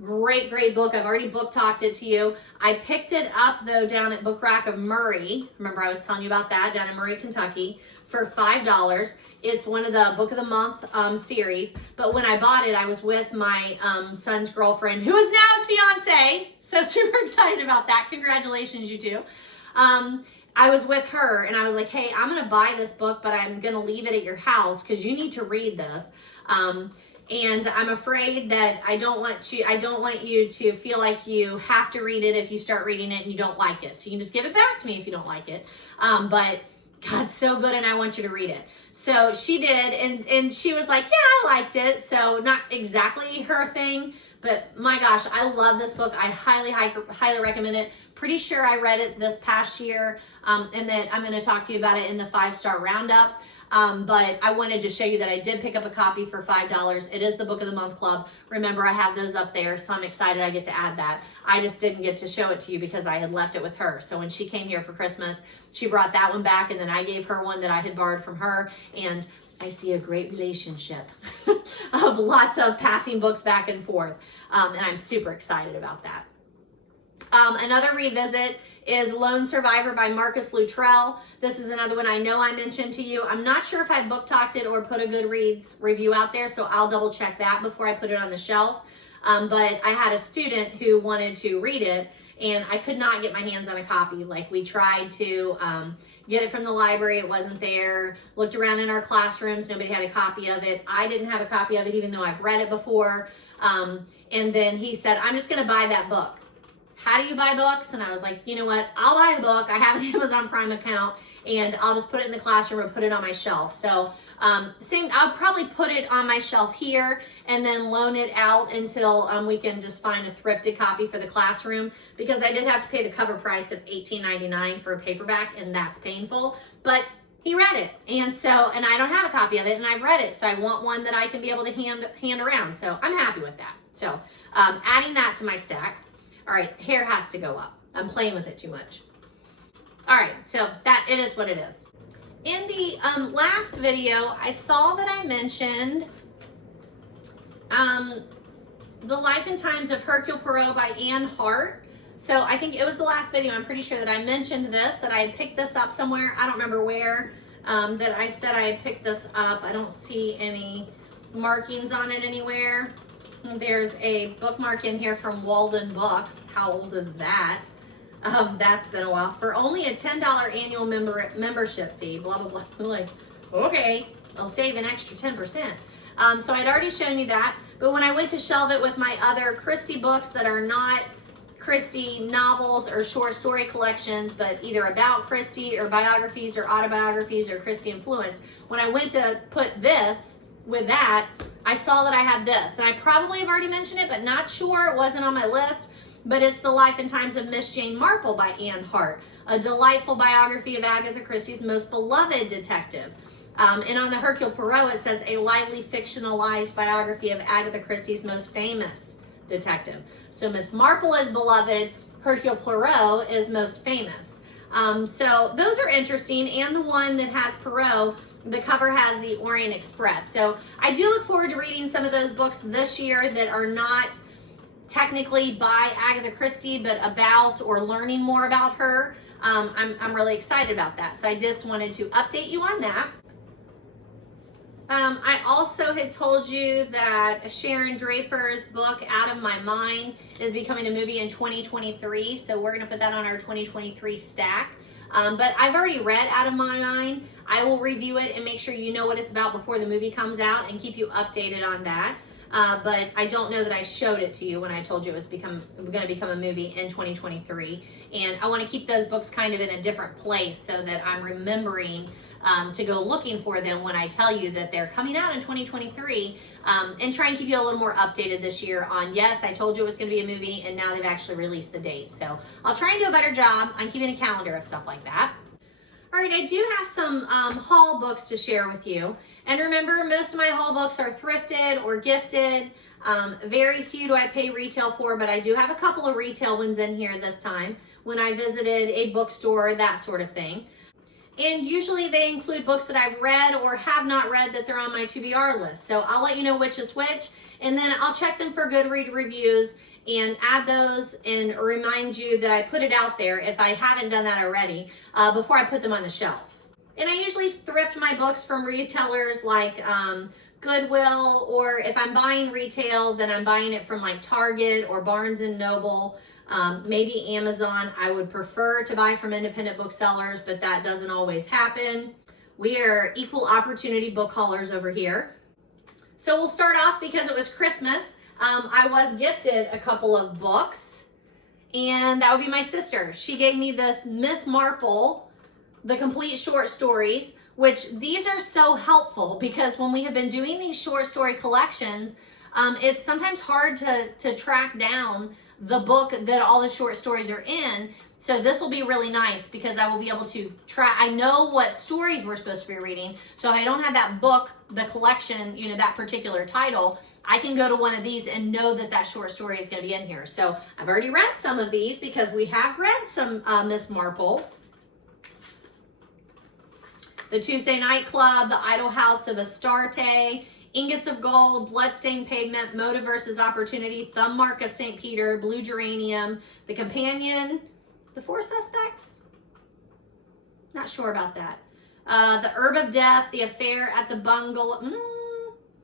Great book. I've already book talked it to you. I picked it up though down at Book Rack of Murray. Remember I was telling you about that, down in Murray, Kentucky, for $5. It's one of the Book of the Month series, but when I bought it, I was with my son's girlfriend, who is now his fiance, so super excited about that. Congratulations, you two. I was with her, and I was like, hey, I'm going to buy this book, but I'm going to leave it at your house because you need to read this. And I'm afraid that I don't want you to feel like you have to read it if you start reading it and you don't like it. So you can just give it back to me if you don't like it. But God, so good, and I want you to read it. So she did, and she was like, yeah, I liked it. So not exactly her thing, but my gosh, I love this book. I highly recommend it. Pretty sure I read it this past year, and that I'm going to talk to you about it in the 5-star roundup. But I wanted to show you that I did pick up a copy for $5. It is the Book of the Month Club. Remember, I have those up there, so I'm excited I get to add that. I just didn't get to show it to you because I had left it with her. So when she came here for Christmas, she brought that one back, and then I gave her one that I had borrowed from her, and I see a great relationship of lots of passing books back and forth, and I'm super excited about that. Another revisit is Lone Survivor by Marcus Luttrell. This is another one I know I mentioned to you. I'm not sure if I book talked it or put a Goodreads review out there, so I'll double check that before I put it on the shelf. But I had a student who wanted to read it, and I could not get my hands on a copy. Like, we tried to get it from the library, it wasn't there. Looked around in our classrooms, nobody had a copy of it. I didn't have a copy of it, even though I've read it before. And then he said, I'm just gonna buy that book. How do you buy books? And I was like, you know what? I'll buy the book. I have an Amazon Prime account, and I'll just put it in the classroom or put it on my shelf. So I'll probably put it on my shelf here and then loan it out until we can just find a thrifted copy for the classroom, because I did have to pay the cover price of $18.99 for a paperback, and that's painful. But he read it, and I don't have a copy of it, and I've read it, so I want one that I can be able to hand around. So I'm happy with that. So adding that to my stack. All right, hair has to go up. I'm playing with it too much. All right, so that it is what it is. In the last video, I saw that I mentioned The Life and Times of Hercule Poirot by Anne Hart. So I think it was the last video. I'm pretty sure that I mentioned this, that I had picked this up somewhere. I don't remember where, that I said I had picked this up. I don't see any markings on it anywhere. There's a bookmark in here from Walden Books. How old is that? That's been a while. For only a $10 annual membership fee, blah, blah, blah. I'm like, okay, I'll save an extra 10%. So I'd already shown you that. But when I went to shelve it with my other Christie books that are not Christie novels or short story collections, but either about Christie or biographies or autobiographies or Christie influence, when I went to put this with that, I saw that I had this, and I probably have already mentioned it, but not sure. It wasn't on my list, but it's The Life and Times of Miss Jane Marple by Anne Hart, a delightful biography of Agatha Christie's most beloved detective. And on the Hercule Poirot, it says a lively fictionalized biography of Agatha Christie's most famous detective. So Miss Marple is beloved, Hercule Poirot is most famous. So those are interesting, and the one that has Poirot, the cover has the Orient Express. So I do look forward to reading some of those books this year that are not technically by Agatha Christie, but about or learning more about her. I'm really excited about that. So I just wanted to update you on that. I also had told you that Sharon Draper's book, Out of My Mind, is becoming a movie in 2023. So we're going to put that on our 2023 stack. But I've already read Out of My Mind. I will review it and make sure you know what it's about before the movie comes out and keep you updated on that. But I don't know that I showed it to you when I told you it was going to become a movie in 2023. And I want to keep those books kind of in a different place so that I'm remembering to go looking for them when I tell you that they're coming out in 2023, and try and keep you a little more updated this year on, yes, I told you it was going to be a movie, and now they've actually released the date. So I'll try and do a better job on keeping a calendar of stuff like that. All right, I do have some haul books to share with you. And remember, most of my haul books are thrifted or gifted. Very few do I pay retail for, but I do have a couple of retail ones in here this time when I visited a bookstore, that sort of thing. And usually they include books that I've read or have not read that they're on my TBR list. So I'll let you know which is which, and then I'll check them for Goodreads reviews and add those and remind you that I put it out there if I haven't done that already before I put them on the shelf. And I usually thrift my books from retailers like Goodwill, or if I'm buying retail, then I'm buying it from like Target or Barnes & Noble. Maybe Amazon. I would prefer to buy from independent booksellers, but that doesn't always happen. We are equal opportunity book haulers over here. So we'll start off, because it was Christmas, I was gifted a couple of books, and that would be my sister. She gave me this Miss Marple the complete short stories, which these are so helpful because when we have been doing these short story collections, it's sometimes hard to track down the book that all the short stories are in. So this will be really nice because I will be able to track, I know what stories we're supposed to be reading. So if I don't have that book, the collection, you know, that particular title, I can go to one of these and know that that short story is going to be in here. So I've already read some of these because we have read some Miss Marple. The Tuesday Night Club, The Idle House of Astarte, Ingots of Gold, Bloodstained Pavement, Motive versus Opportunity, Thumb Mark of St. Peter, Blue Geranium, The Companion, The Four Suspects? Not sure about that. The Herb of Death, The Affair at the Bungalow.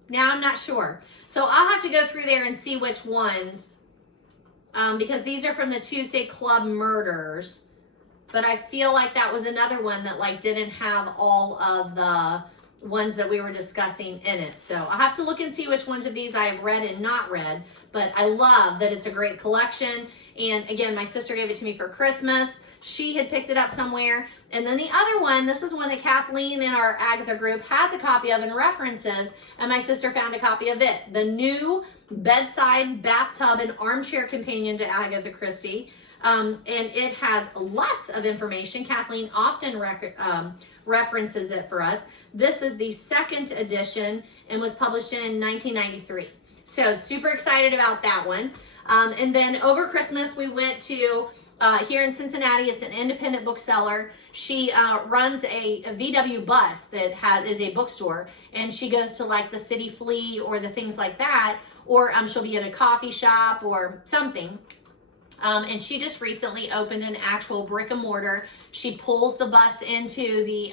Now I'm not sure. So I'll have to go through there and see which ones. Because these are from the Tuesday Club Murders. But I feel like that was another one that like didn't have all of the ones that we were discussing in it. So I'll have to look and see which ones of these I have read and not read. But I love that it's a great collection. And again, my sister gave it to me for Christmas. She had picked it up somewhere. And then the other one, this is one that Kathleen in our Agatha group has a copy of and references. And my sister found a copy of it. The New Bedside, Bathtub, and Armchair Companion to Agatha Christie. And it has lots of information. Kathleen often references it for us. This is the second edition and was published in 1993. So super excited about that one. And then over Christmas, we went to, here in Cincinnati, it's an independent bookseller. She runs a VW bus that is a bookstore, and she goes to like the City Flea or the things like that, or she'll be at a coffee shop or something. And she just recently opened an actual brick and mortar. She pulls the bus into the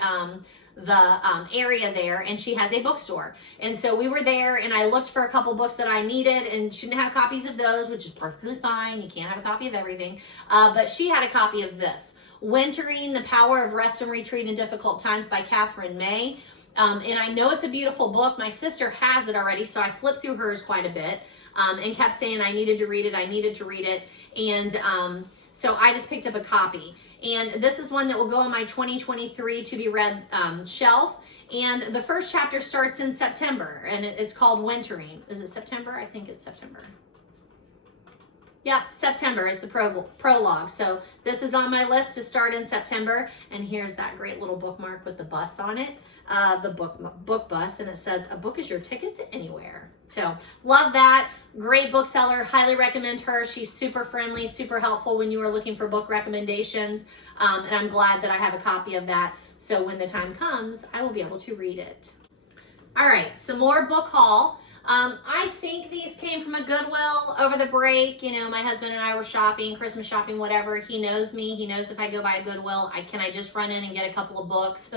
area there, and she has a bookstore. And so we were there, and I looked for a couple books that I needed, and she didn't have copies of those, which is perfectly fine. You can't have a copy of everything. But she had a copy of this, Wintering: The Power of Rest and Retreat in Difficult Times by Catherine May. And I know it's a beautiful book. My sister has it already, so I flipped through hers quite a bit and kept saying I needed to read it, I needed to read it. And so I just picked up a copy. And this is one that will go on my 2023 to be read shelf. And the first chapter starts in September, and it's called Wintering. Is it September? I think it's September. Yeah, September is the prologue. So this is on my list to start in September. And here's that great little bookmark with the bus on it, the book bus, and it says, "A book is your ticket to anywhere." So love that. Great bookseller. Highly recommend her. She's super friendly, super helpful when you are looking for book recommendations. And I'm glad that I have a copy of that. So when the time comes, I will be able to read it. All right, some more book haul. I think these came from a Goodwill over the break. You know, my husband and I were shopping, Christmas shopping, whatever. He knows me. He knows if I go by a Goodwill, can I just run in and get a couple of books?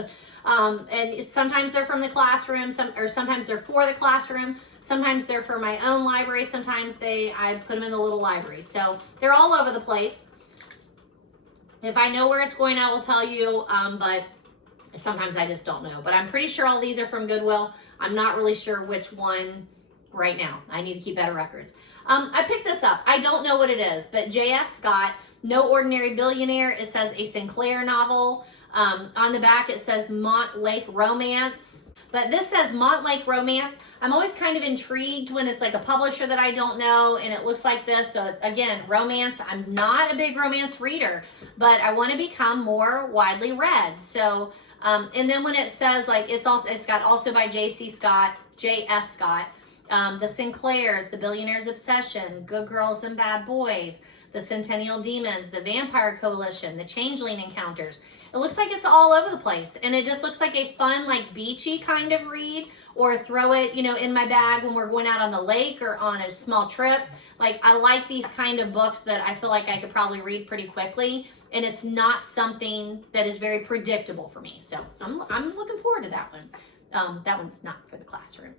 And sometimes they're from the classroom, sometimes they're for the classroom. Sometimes they're for my own library. Sometimes I put them in the little library. So they're all over the place. If I know where it's going, I will tell you, but sometimes I just don't know. But I'm pretty sure all these are from Goodwill. I'm not really sure which one right now. I need to keep better records. I picked this up. I don't know what it is, but J.S. Scott, No Ordinary Billionaire. It says a Sinclair novel. On the back, it says Montlake Romance. But this says Montlake Romance. I'm always kind of intrigued when it's like a publisher that I don't know and it looks like this. So again, romance. I'm not a big romance reader, but I want to become more widely read. So, and then when it says like, it's got also by J.S. Scott, The Sinclairs, The Billionaire's Obsession, Good Girls and Bad Boys, The Centennial Demons, The Vampire Coalition, The Changeling Encounters. It looks like it's all over the place, and it just looks like a fun, like beachy kind of read, or throw it, you know, in my bag when we're going out on the lake or on a small trip. Like, I like these kind of books that I feel like I could probably read pretty quickly, and it's not something that is very predictable for me. So I'm looking forward to that one. That one's not for the classroom.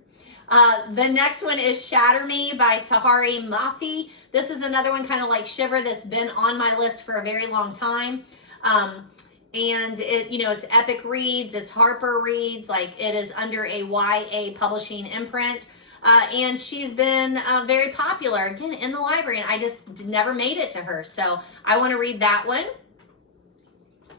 The next one is Shatter Me by Tahari Mafi. This is another one kind of like Shiver that's been on my list for a very long time. And it, you know, it's Epic Reads, it's Harper Reads, like it is under a YA publishing imprint. And she's been very popular, again, in the library, and I just never made it to her. So I want to read that one.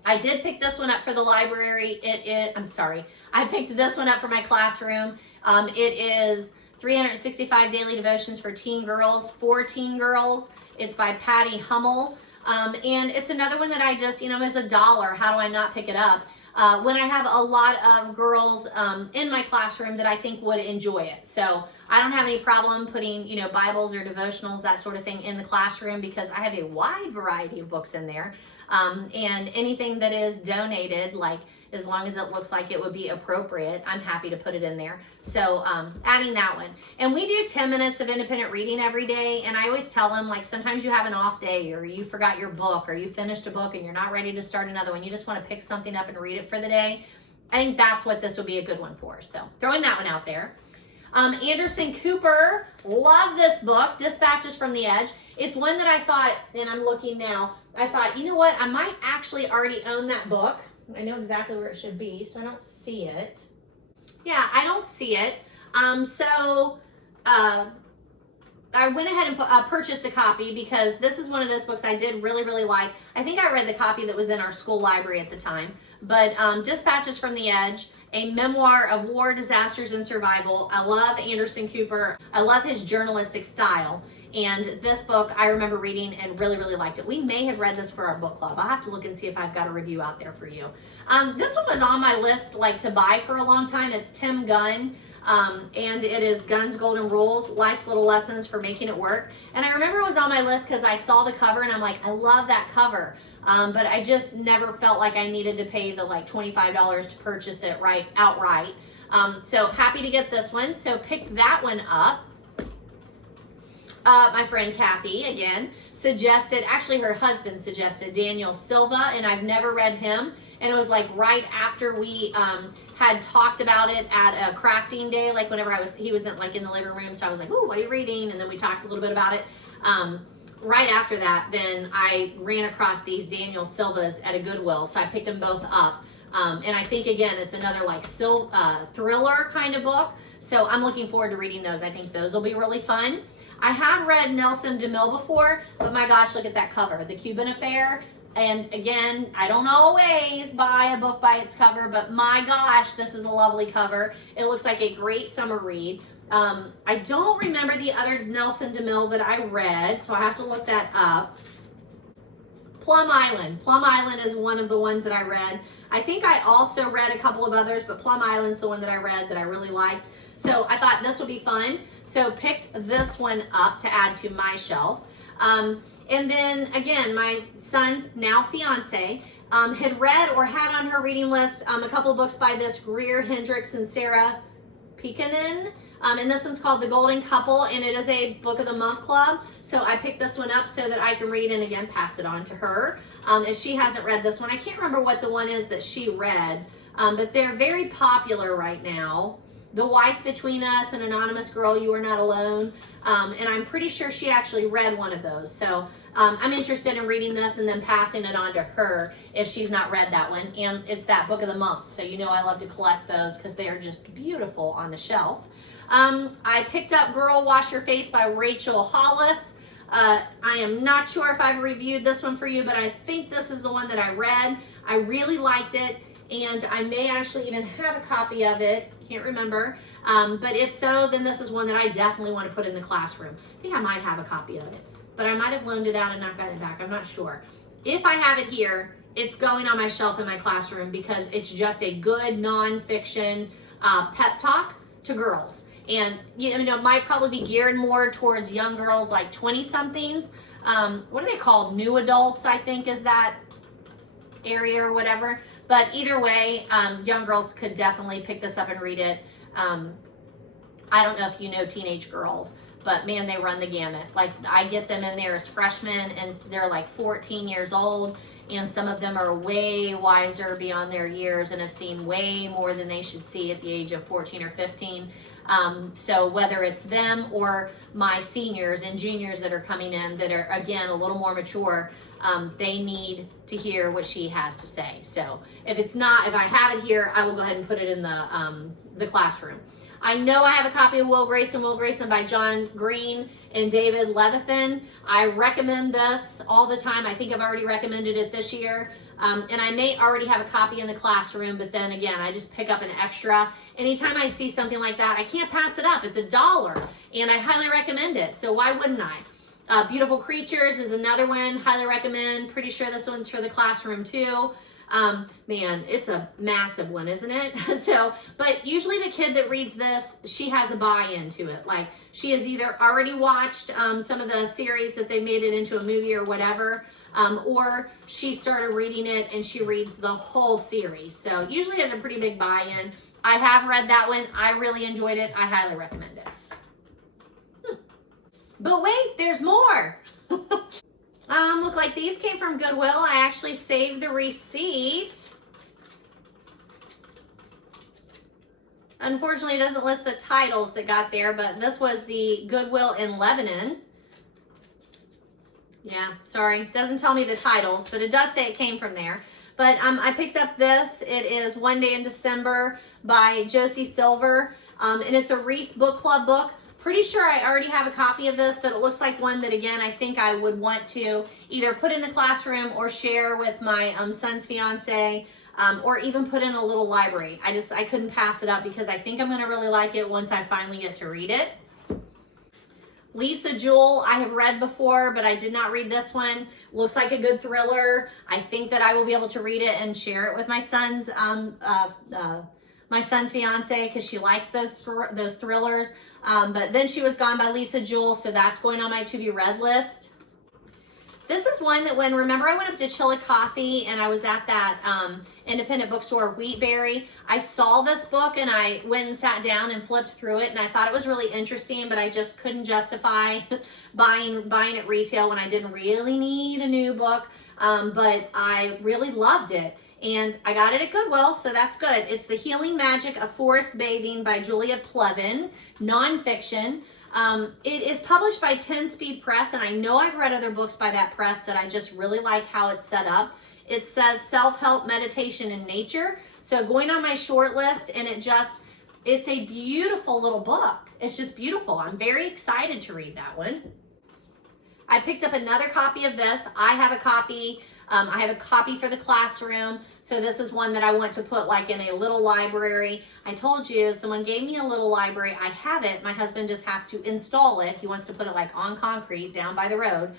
I did pick this one up for the library. I picked this one up for my classroom. It is 365 Daily Devotions for Teen Girls, for Teen Girls. It's by Patty Hummel. And it's another one that I just, it's $1. How do I not pick it up? When I have a lot of girls in my classroom that I think would enjoy it. So I don't have any problem putting, Bibles or devotionals, that sort of thing in the classroom because I have a wide variety of books in there. And anything that is donated, like as long as it looks like it would be appropriate, I'm happy to put it in there. So adding that one. And we do 10 minutes of independent reading every day. And I always tell them, like, sometimes you have an off day or you forgot your book or you finished a book and you're not ready to start another one. You just want to pick something up and read it for the day. I think that's what this would be a good one for. So throwing that one out there. Anderson Cooper, love this book, Dispatches from the Edge. It's one that I thought, and I'm looking now, I thought, you know what, I might actually already own that book. I know exactly where it should be, so I don't see it. Yeah, I don't see it. I went ahead and purchased a copy because this is one of those books I did really, really like. I think I read the copy that was in our school library at the time. But Dispatches from the Edge, a memoir of war, disasters, and survival. I love Anderson Cooper. I love his journalistic style. And this book I remember reading and really, really liked it. We may have read this for our book club. I'll have to look and see if I've got a review out there for you. This one was on my list to buy for a long time. It's Tim Gunn. And it is Gunn's Golden Rules, Life's Little Lessons for Making It Work. And I remember it was on my list because I saw the cover and I'm like, I love that cover. But I just never felt like I needed to pay the $25 to purchase it outright. So happy to get this one. So pick that one up. My friend Kathy, again, suggested, actually her husband suggested Daniel Silva, and I've never read him. And it was right after we had talked about it at a crafting day, whenever he was in the living room. So I was like, ooh, what are you reading? And then we talked a little bit about it. Right after that, then I ran across these Daniel Silvas at a Goodwill. So I picked them both up. And I think, again, it's another thriller kind of book. So I'm looking forward to reading those. I think those will be really fun. I had read Nelson DeMille before, but my gosh, look at that cover, The Cuban Affair. And again, I don't always buy a book by its cover, but my gosh, this is a lovely cover. It looks like a great summer read. I don't remember the other Nelson DeMille that I read, so I have to look that up. Plum Island. Plum Island is one of the ones that I read. I think I also read a couple of others, but Plum Island's the one that I read that I really liked. So I thought this would be fun. So picked this one up to add to my shelf. And then again, my son's now fiance had read or had on her reading list a couple of books by this Greer Hendricks and Sarah Pickett. And this one's called The Golden Couple, and it is a Book of the Month Club. So I picked this one up so that I can read and again pass it on to her. If she hasn't read this one, I can't remember what the one is that she read, but they're very popular right now. The Wife Between Us, An Anonymous Girl, You Are Not Alone. And I'm pretty sure she actually read one of those. So I'm interested in reading this and then passing it on to her if she's not read that one. And it's that Book of the Month. So I love to collect those because they are just beautiful on the shelf. I picked up Girl Wash Your Face by Rachel Hollis. I am not sure if I've reviewed this one for you, but I think this is the one that I read. I really liked it. And I may actually even have a copy of it. Can't remember. But if so, then this is one that I definitely want to put in the classroom. I think I might have a copy of it, but I might have loaned it out and not gotten it back. I'm not sure. If I have it here, it's going on my shelf in my classroom because it's just a good nonfiction pep talk to girls. And might probably be geared more towards young girls, like 20-somethings. What are they called? New adults, I think, is that area or whatever. But either way, young girls could definitely pick this up and read it. I don't know if you know teenage girls, but man, they run the gamut. I get them in there as freshmen and they're 14 years old, and some of them are way wiser beyond their years and have seen way more than they should see at the age of 14 or 15. So whether it's them or my seniors and juniors that are coming in that are, again, a little more mature, they need to hear what she has to say. So if I have it here, I will go ahead and put it in the classroom. I know I have a copy of Will Grayson by John Green and David Levithan. I recommend this all the time. I think I've already recommended it this year. And I may already have a copy in the classroom, but then again, I just pick up an extra. Anytime I see something like that, I can't pass it up. It's $1, and I highly recommend it. So why wouldn't I? Beautiful Creatures is another one, highly recommend. Pretty sure this one's for the classroom too. Man, it's a massive one, isn't it? So, but usually the kid that reads this, she has a buy-in to it. Like, she has either already watched some of the series that they made it into a movie or whatever, or she started reading it and she reads the whole series. So usually has a pretty big buy-in. I have read that one. I really enjoyed it. I highly recommend it. But wait, there's more. Look like these came from Goodwill. I actually saved the receipt. Unfortunately, it doesn't list the titles that got there, but this was the Goodwill in Lebanon. Yeah, sorry, doesn't tell me the titles, but it does say it came from there. But I picked up this. It is One Day in December by Josie Silver, and it's a Reese Book Club book. Pretty sure I already have a copy of this, but it looks like one that, again, I think I would want to either put in the classroom or share with my son's fiance, or even put in a little library. I couldn't pass it up because I think I'm going to really like it once I finally get to read it. Lisa Jewell, I have read before, but I did not read this one. Looks like a good thriller. I think that I will be able to read it and share it with my son's fiance because she likes those thrillers. But Then She Was Gone by Lisa Jewell, so that's going on my to be read list. This is one that remember I went up to Chillicothe and I was at that independent bookstore, Wheatberry. I saw this book and I went and sat down and flipped through it, and I thought it was really interesting, but I just couldn't justify buying it retail when I didn't really need a new book. But I really loved it. And I got it at Goodwill, so that's good. It's The Healing Magic of Forest Bathing by Julia Plevin, nonfiction. It is published by 10 Speed Press, and I know I've read other books by that press that I just really like how it's set up. It says self-help, meditation, and nature. So going on my short list, and it's a beautiful little book. It's just beautiful. I'm very excited to read that one. I picked up another copy of this. I have a copy for the classroom. So this is one that I want to put like in a little library. I told you, someone gave me a little library. I have it. My husband just has to install it. He wants to put it like on concrete down by the road.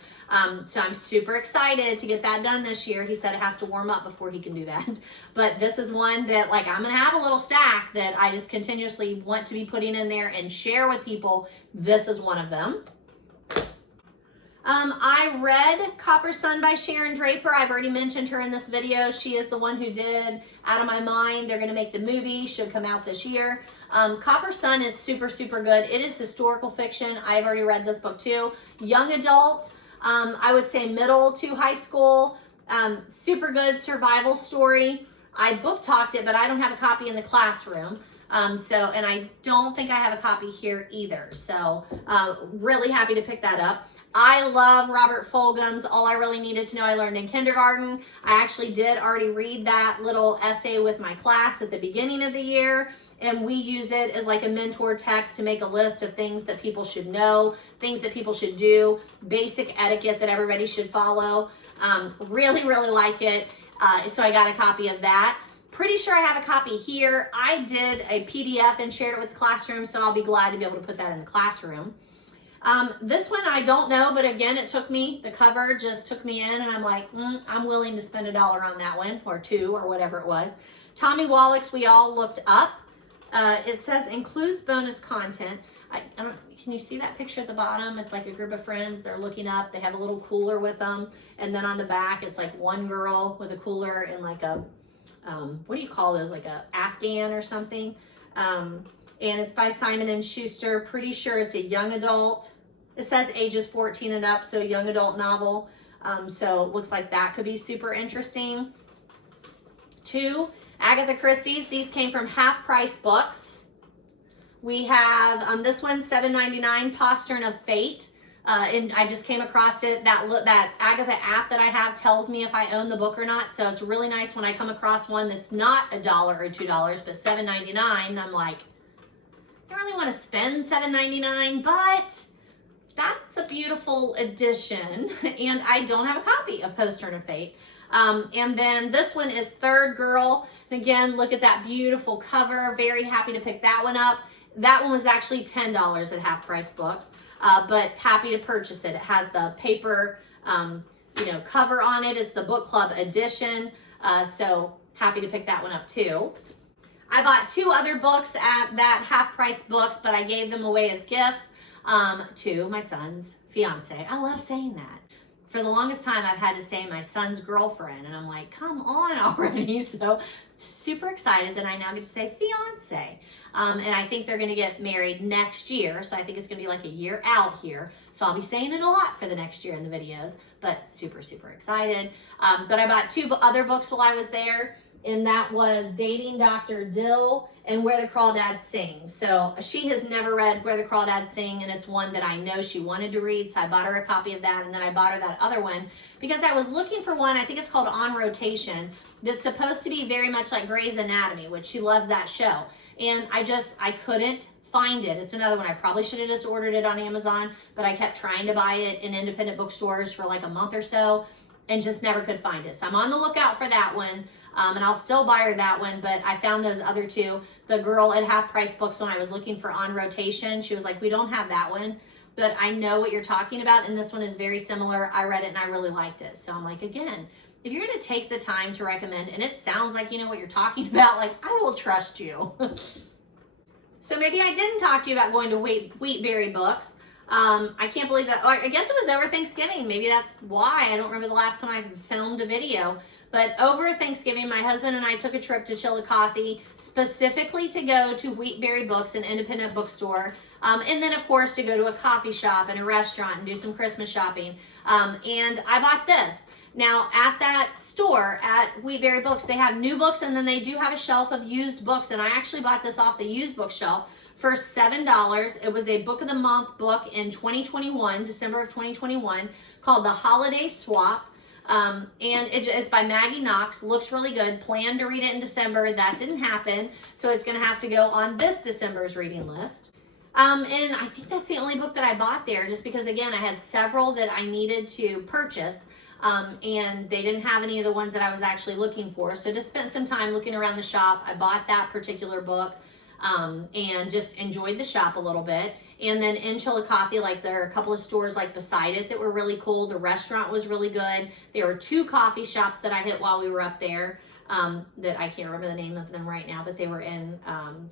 So I'm super excited to get that done this year. He said it has to warm up before he can do that. But this is one that like I'm gonna have a little stack that I just continuously want to be putting in there and share with people. This is one of them. I read Copper Sun by Sharon Draper. I've already mentioned her in this video. She is the one who did Out of My Mind. They're going to make the movie. Should come out this year. Copper Sun is super, super good. It is historical fiction. I've already read this book too. Young adult, I would say middle to high school. Super good survival story. I book talked it, but I don't have a copy in the classroom. And I don't think I have a copy here either. So really happy to pick that up. I love Robert Fulghum's All I Really Needed to Know I Learned in Kindergarten. I actually did already read that little essay with my class at the beginning of the year, and we use it as like a mentor text to make a list of things that people should know, things that people should do, basic etiquette that everybody should follow. Really, really like it. So I got a copy of that. Pretty sure I have a copy here. I did a PDF and shared it with the classroom, so I'll be glad to be able to put that in the classroom. This one I don't know, but again, the cover just took me in, and I'm like, I'm willing to spend $1 on that one, or $2, or whatever it was. Tommy Wallach's We All Looked Up. It says includes bonus content. Can you see that picture at the bottom? It's like a group of friends, they're looking up, they have a little cooler with them, and then on the back, it's like one girl with a cooler and like a, what do you call those, like a Afghan or something. And it's by Simon & Schuster. Pretty sure it's a young adult. It says ages 14 and up, so young adult novel. So it looks like that could be super interesting. 2, Agatha Christie's. These came from Half Price Books. We have this one, $7.99, Postern of Fate. And I just came across it. That Agatha app that I have tells me if I own the book or not. So it's really nice when I come across one that's not $1 or $2, but $7.99. I'm like, I don't really want to spend $7.99, but that's a beautiful edition, and I don't have a copy of Postern of Fate. And then this one is Third Girl. And again, look at that beautiful cover. Very happy to pick that one up. That one was actually $10 at Half Price Books, but happy to purchase it. It has the paper, cover on it. It's the book club edition. So happy to pick that one up too. I bought 2 other books at that Half Price Books, but I gave them away as gifts to my son's fiance. I love saying that. For the longest time, I've had to say my son's girlfriend, and I'm like, come on already. So super excited that I now get to say fiance. And I think they're going to get married next year. So I think it's going to be like a year out here. So I'll be saying it a lot for the next year in the videos, but super, super excited. But I bought 2 other books while I was there. And that was Dating Dr. Dill and Where the Crawdads Sing. So she has never read Where the Crawdads Sing, and it's one that I know she wanted to read, so I bought her a copy of that, and then I bought her that other one because I was looking for one, I think it's called On Rotation, that's supposed to be very much like Grey's Anatomy, which she loves that show. And I couldn't find it. It's another one. I probably should have just ordered it on Amazon, but I kept trying to buy it in independent bookstores for like a month or so and just never could find it. So I'm on the lookout for that one. And I'll still buy her that one, but I found those other 2. The girl at Half Price Books, when I was looking for On Rotation, she was like, we don't have that one, but I know what you're talking about, and this one is very similar. I read it and I really liked it. So I'm like, again, if you're going to take the time to recommend, and it sounds like you know what you're talking about, like, I will trust you. So maybe I didn't talk to you about going to Wheatberry Books. I can't believe that. I guess it was over Thanksgiving. Maybe that's why. I don't remember the last time I filmed a video. But over Thanksgiving, my husband and I took a trip to Chillicothe specifically to go to Wheatberry Books, an independent bookstore. And then, of course, to go to a coffee shop and a restaurant and do some Christmas shopping. And I bought this. Now, at that store, at Wheatberry Books, they have new books, and then they do have a shelf of used books. And I actually bought this off the used bookshelf for $7. It was a Book of the Month book in 2021, December of 2021, called The Holiday Swap. And it's by Maggie Knox. Looks really good. Planned to read it in December. That didn't happen. So it's going to have to go on this December's reading list. And I think that's the only book that I bought there, just because, again, I had several that I needed to purchase. And they didn't have any of the ones that I was actually looking for. So just spent some time looking around the shop. I bought that particular book. And just enjoyed the shop a little bit. And then in Chillicothe, like, there are a couple of stores like beside it that were really cool. The restaurant was really good. There were 2 coffee shops that I hit while we were up there, that I can't remember the name of them right now, but they were in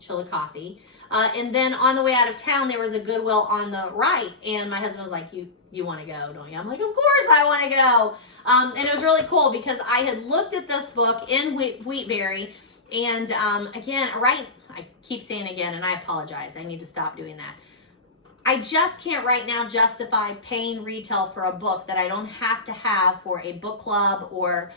Chillicothe. And then on the way out of town, there was a Goodwill on the right, and my husband was like, you want to go, don't you? I'm like, of course I want to go. And it was really cool because I had looked at this book in Wheatberry, and again, right, I keep saying again, and I apologize. I need to stop doing that. I just can't right now justify paying retail for a book that I don't have to have for a book club or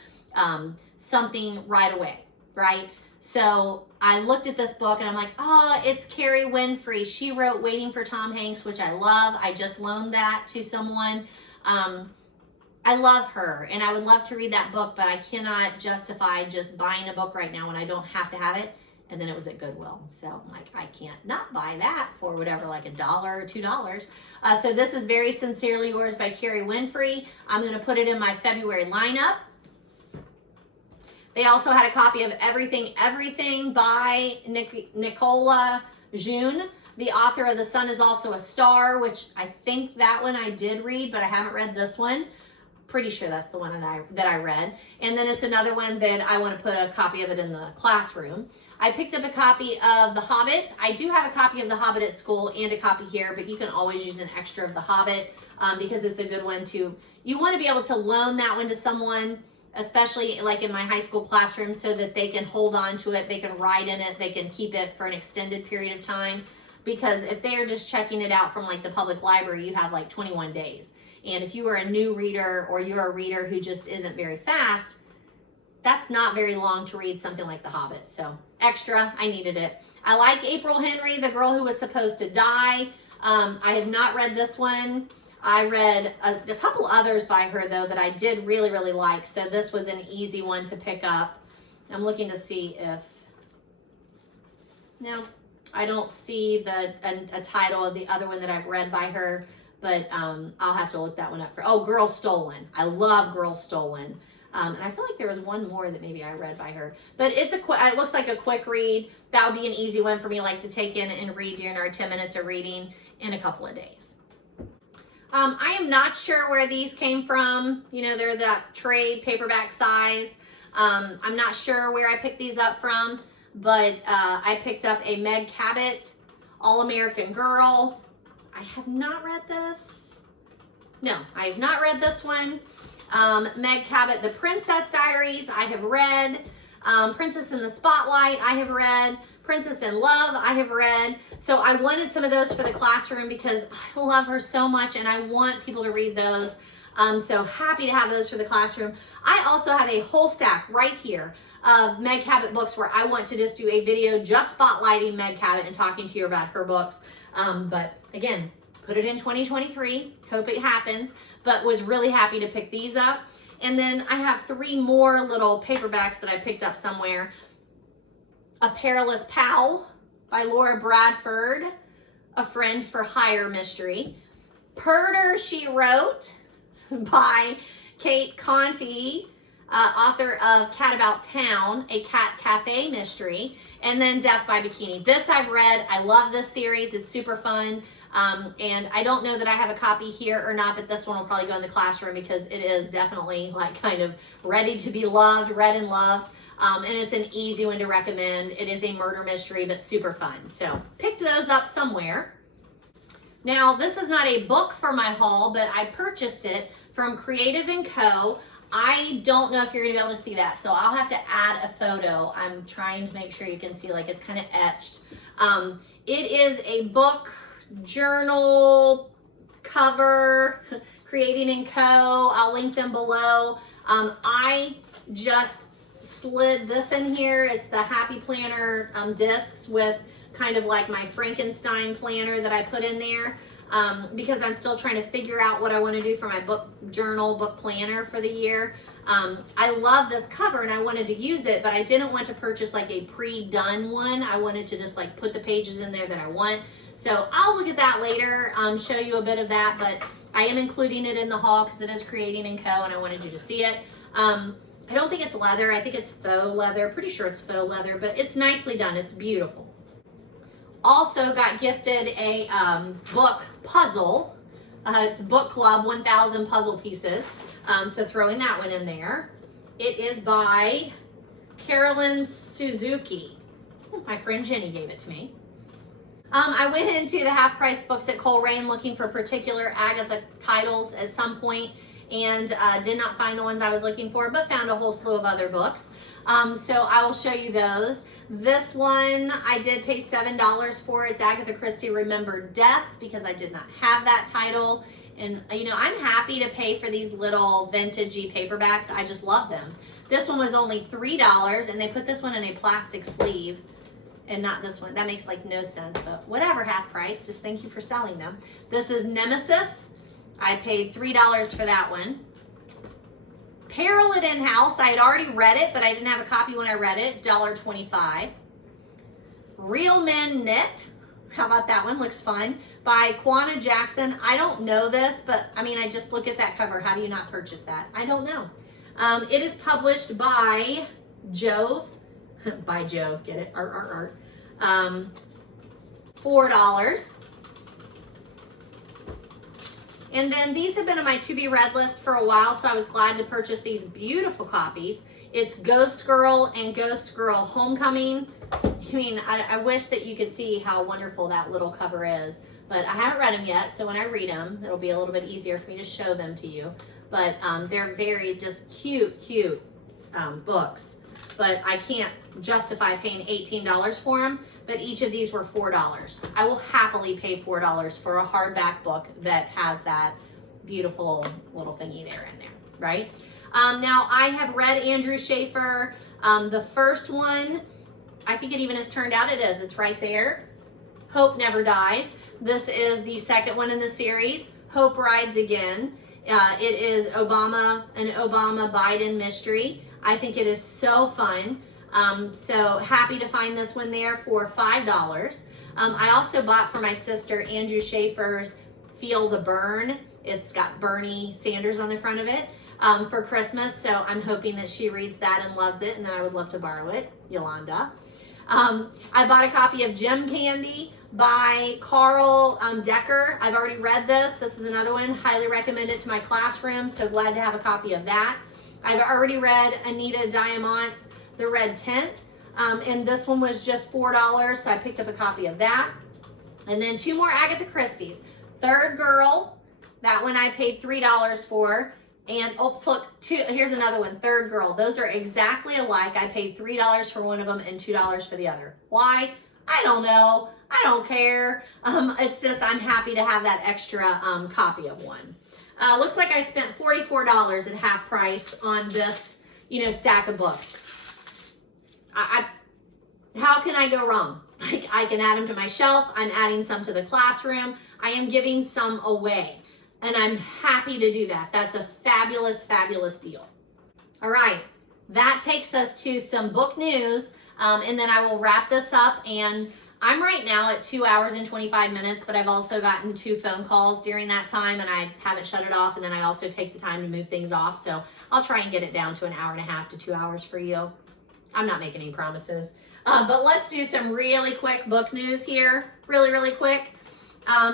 something right away, right? So I looked at this book and I'm like, oh, it's Carrie Winfrey. She wrote Waiting for Tom Hanks, which I love. I just loaned that to someone. I love her and I would love to read that book, but I cannot justify just buying a book right now when I don't have to have it. And then it was at Goodwill. So I'm like, I can't not buy that for whatever, like $1 or $2. So this is Very Sincerely Yours by Carrie Winfrey. I'm going to put it in my February lineup. They also had a copy of Everything by Nicola June. The author of The Sun Is Also a Star, which I think that one I did read, but I haven't read this one. Pretty sure that's the one that I read. And then it's another one that I want to put a copy of it in the classroom. I picked up a copy of The Hobbit. I do have a copy of The Hobbit at school and a copy here, but you can always use an extra of The Hobbit because it's a good one too. You want to be able to loan that one to someone, especially like in my high school classroom, so that they can hold on to it, they can write in it, they can keep it for an extended period of time. Because if they're just checking it out from like the public library, you have like 21 days. And if you are a new reader or you're a reader who just isn't very fast, that's not very long to read something like The Hobbit. So extra, I needed it. I like April Henry, The Girl Who Was Supposed to Die. I have not read this one. I read a couple others by her though that I did really, really like. So this was an easy one to pick up. I'm looking to see if, no, I don't see a title of the other one that I've read by her, but I'll have to look that one up for, oh, Girl Stolen. I love Girl Stolen. And I feel like there was one more that maybe I read by her, but it looks like a quick read. That would be an easy one for me, like to take in and read during our 10 minutes of reading in a couple of days. I am not sure where these came from. You know, they're that trade paperback size. I'm not sure where I picked these up from, but I picked up a Meg Cabot, All-American Girl. I have not read this. No, I have not read this one. Meg Cabot, The Princess Diaries, I have read. Princess in the Spotlight, I have read. Princess in Love, I have read. So I wanted some of those for the classroom because I love her so much and I want people to read those. So happy to have those for the classroom. I also have a whole stack right here of Meg Cabot books where I want to just do a video just spotlighting Meg Cabot and talking to you about her books. But again, put it in 2023, hope it happens, but was really happy to pick these up. And then I have 3 more little paperbacks that I picked up somewhere. A Perilous Pal by Laura Bradford, A Friend for Hire mystery. Purder, She Wrote by Kate Conti, author of Cat About Town, a cat cafe mystery. And then Death by Bikini. This I've read. I love this series. It's super fun. And I don't know that I have a copy here or not, but this one will probably go in the classroom because it is definitely like kind of ready to be loved, read and loved. And it's an easy one to recommend. It is a murder mystery, but super fun. So picked those up somewhere. Now, this is not a book for my haul, but I purchased it from Creative & Co. I don't know if you're gonna be able to see that, so I'll have to add a photo. I'm trying to make sure you can see, like it's kind of etched. It is a book, journal, cover, Creating & Co. I'll link them below. I just slid this in here. It's the Happy Planner discs with kind of like my Frankenstein planner that I put in there because I'm still trying to figure out what I want to do for my book journal, book planner for the year. I love this cover and I wanted to use it, but I didn't want to purchase like a pre-done one. I wanted to just like put the pages in there that I want. So I'll look at that later, show you a bit of that, but I am including it in the haul because it is Creating & Co. and I wanted you to see it. I don't think it's leather. I think it's faux leather. Pretty sure it's faux leather, but it's nicely done. It's beautiful. Also got gifted a book puzzle. It's Book Club 1000 puzzle pieces. So throwing that one in there. It is by Carolyn Suzuki. My friend Jenny gave it to me. I went into the half-price books at Coleraine looking for particular Agatha titles at some point and did not find the ones I was looking for, but found a whole slew of other books. So I will show you those. This one I did pay $7 for. It's Agatha Christie Remember Death because I did not have that title. And you know, I'm happy to pay for these little vintagey paperbacks. I just love them. This one was only $3 and they put this one in a plastic sleeve and not this one. That makes like no sense, but whatever, half price. Just thank you for selling them. This is Nemesis. I paid $3 for that one. Peril at In-House. I had already read it, but I didn't have a copy when I read it. $1.25. Real Men Knit. How about that one? Looks fun. By Kwana Jackson. I don't know this, but I mean, I just look at that cover. How do you not purchase that? I don't know. It is published by Jove. By Jove, get it? Art. $4. And then these have been on my to-be-read list for a while, so I was glad to purchase these beautiful copies. It's Ghost Girl and Ghost Girl Homecoming. I mean, I wish that you could see how wonderful that little cover is, but I haven't read them yet, so when I read them, it'll be a little bit easier for me to show them to you. But they're very just cute books. But I can't justify paying $18 for them, but each of these were $4. I will happily pay $4 for a hardback book that has that beautiful little thingy there in there, right? Now, I have read Andrew Schaefer. The first one, I think it even has turned out. It is. It's right there. Hope Never Dies. This is the second one in the series, Hope Rides Again. It is an Obama-Biden mystery. I think it is so fun. So happy to find this one there for $5. I also bought for my sister Andrew Schaefer's Feel the Burn. It's got Bernie Sanders on the front of it. for Christmas. So I'm hoping that she reads that and loves it, and then I would love to borrow it, Yolanda. I bought a copy of Gem Candy by Carl Decker. I've already read this. This is another one. Highly recommend it to my classroom. So glad to have a copy of that. I've already read Anita Diamant's The Red Tent. And this one was just $4, so I picked up a copy of that. And then 2 more Agatha Christie's. Third Girl, that one I paid $3 for. And oops, look, here's another one, Third Girl. Those are exactly alike. I paid $3 for one of them and $2 for the other. Why? I don't know. I don't care. It's just I'm happy to have that extra copy of one. Looks like I spent $44 at half price on this, stack of books. How can I go wrong? Like, I can add them to my shelf. I'm adding some to the classroom. I am giving some away. And I'm happy to do that. That's a fabulous, fabulous deal. All right, that takes us to some book news. And then I will wrap this up. And I'm right now at 2 hours and 25 minutes, but I've also gotten 2 phone calls during that time, and I haven't shut it off. And then I also take the time to move things off. So I'll try and get it down to an hour and a half to 2 hours for you. I'm not making any promises. But let's do some really quick book news here. Really, really quick.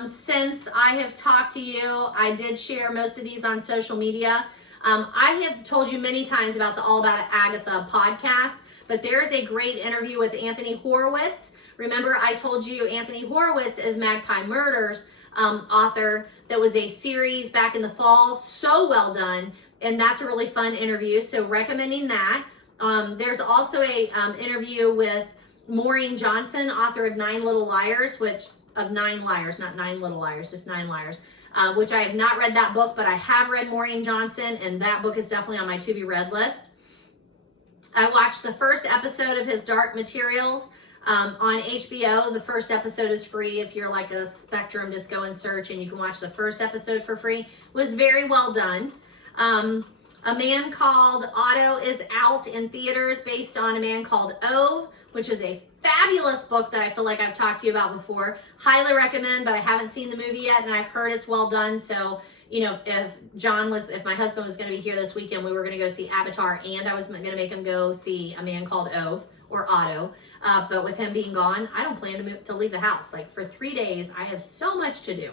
Since I have talked to you, I did share most of these on social media. I have told you many times about the All About Agatha podcast, but there's a great interview with Anthony Horowitz. Remember, I told you Anthony Horowitz is Magpie Murders author. That was a series back in the fall. So well done. And that's a really fun interview. So recommending that. There's also a interview with Maureen Johnson, author of 9 Little Liars, not 9 Little Liars, just 9 Liars, which I have not read that book, but I have read Maureen Johnson, and that book is definitely on my to be read list. I watched the first episode of his Dark Materials on HBO. The first episode is free. If you're like a Spectrum, just go and search and you can watch the first episode for free. It was very well done. A Man Called Otto is out in theaters based on A Man Called Ove, which is a fabulous book that I feel like I've talked to you about before. Highly recommend, but I haven't seen the movie yet, and I've heard it's well done. So, if my husband was going to be here this weekend, we were going to go see Avatar, and I was going to make him go see A Man Called Ove or Otto. But with him being gone, I don't plan to leave the house. Like, for 3 days, I have so much to do.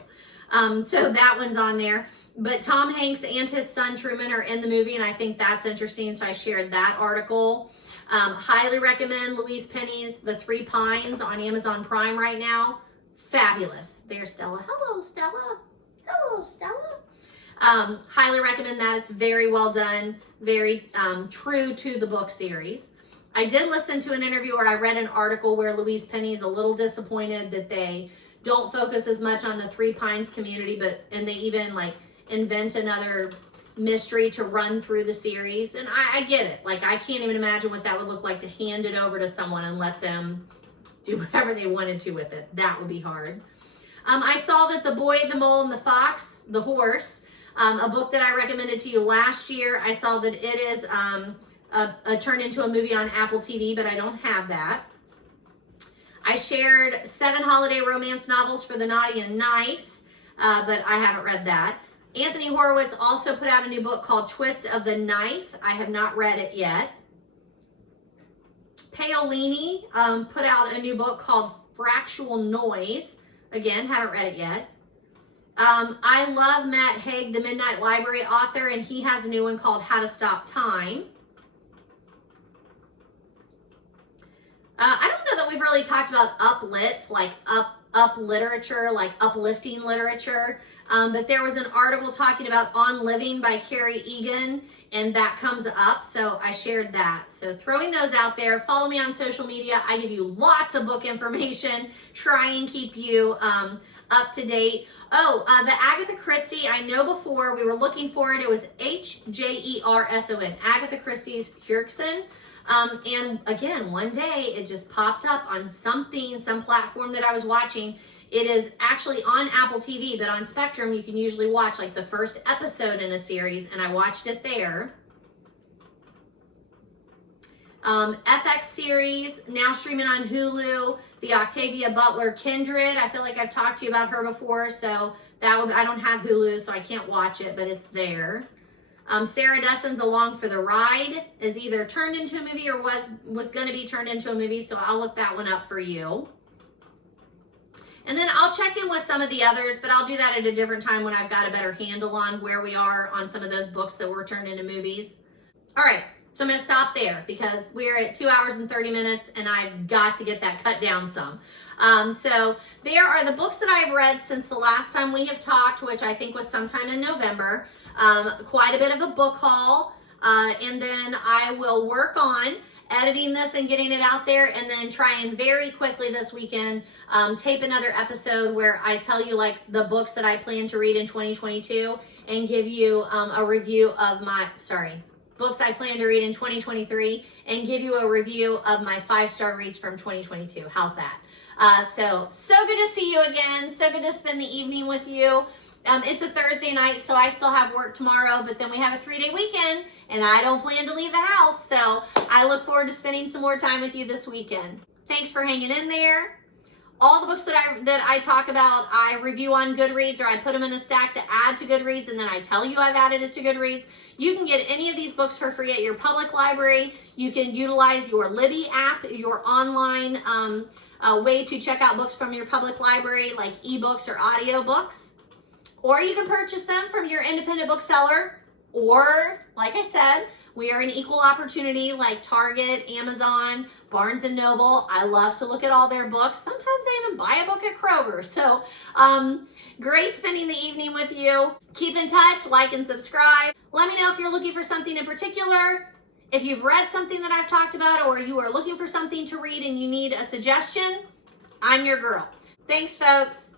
So that one's on there. But Tom Hanks and his son Truman are in the movie, and I think that's interesting, so I shared that article. Highly recommend Louise Penny's The Three Pines on Amazon Prime right now. Fabulous. There's Stella. Hello, Stella. Hello, Stella. Highly recommend that. It's very well done, very true to the book series. I did listen to an interview, or I read an article where Louise Penny's a little disappointed that they don't focus as much on the Three Pines community, and they even invent another mystery to run through the series. And I get it. Like, I can't even imagine what that would look like to hand it over to someone and let them do whatever they wanted to with it. That would be hard. I saw that The Boy, the Mole, and the Fox, the Horse, a book that I recommended to you last year, I saw that it is turned into a movie on Apple TV, but I don't have that. I shared 7 holiday romance novels for the naughty and nice, but I haven't read that. Anthony Horowitz also put out a new book called Twist of the Knife. I have not read it yet. Paolini put out a new book called Fractual Noise. Again, haven't read it yet. I love Matt Haig, the Midnight Library author, and he has a new one called How to Stop Time. I don't know that we've really talked about uplit, like up literature, like uplifting literature. But there was an article talking about On Living by Carrie Egan, and that comes up, so I shared that. So throwing those out there. Follow me on social media. I give you lots of book information. Try and keep you up to date. The Agatha Christie, I know before we were looking for it. It was H-J-E-R-S-O-N, Agatha Christie's Hjerksen. And again, one day it just popped up on some platform that I was watching. It is actually on Apple TV, but on Spectrum, you can usually watch like the first episode in a series, and I watched it there. FX series, now streaming on Hulu, the Octavia Butler Kindred. I feel like I've talked to you about her before, so I don't have Hulu, so I can't watch it, but it's there. Sarah Dessen's Along for the Ride is either turned into a movie or was going to be turned into a movie, so I'll look that one up for you. And then I'll check in with some of the others, but I'll do that at a different time when I've got a better handle on where we are on some of those books that were turned into movies. All right, so I'm going to stop there because we're at 2 hours and 30 minutes and I've got to get that cut down some. So there are the books that I've read since the last time we have talked, which I think was sometime in November. Quite a bit of a book haul, and then I will work on editing this and getting it out there, and then try and very quickly this weekend tape another episode where I tell you like the books that I plan to read in 2022 and give you a review of my, books I plan to read in 2023 and give you a review of my 5-star reads from 2022. How's that? So good to see you again. So good to spend the evening with you. It's a Thursday night, so I still have work tomorrow, but then we have a 3-day weekend and I don't plan to leave the house. So I look forward to spending some more time with you this weekend. Thanks for hanging in there. All the books that I talk about, I review on Goodreads, or I put them in a stack to add to Goodreads, and then I tell you I've added it to Goodreads. You can get any of these books for free at your public library. You can utilize your Libby app, your online way to check out books from your public library, like ebooks or audiobooks. Or you can purchase them from your independent bookseller, or, like I said, we are an equal opportunity like Target, Amazon, Barnes & Noble. I love to look at all their books. Sometimes I even buy a book at Kroger. So great spending the evening with you. Keep in touch, like and subscribe. Let me know if you're looking for something in particular. If you've read something that I've talked about, or you are looking for something to read and you need a suggestion, I'm your girl. Thanks, folks.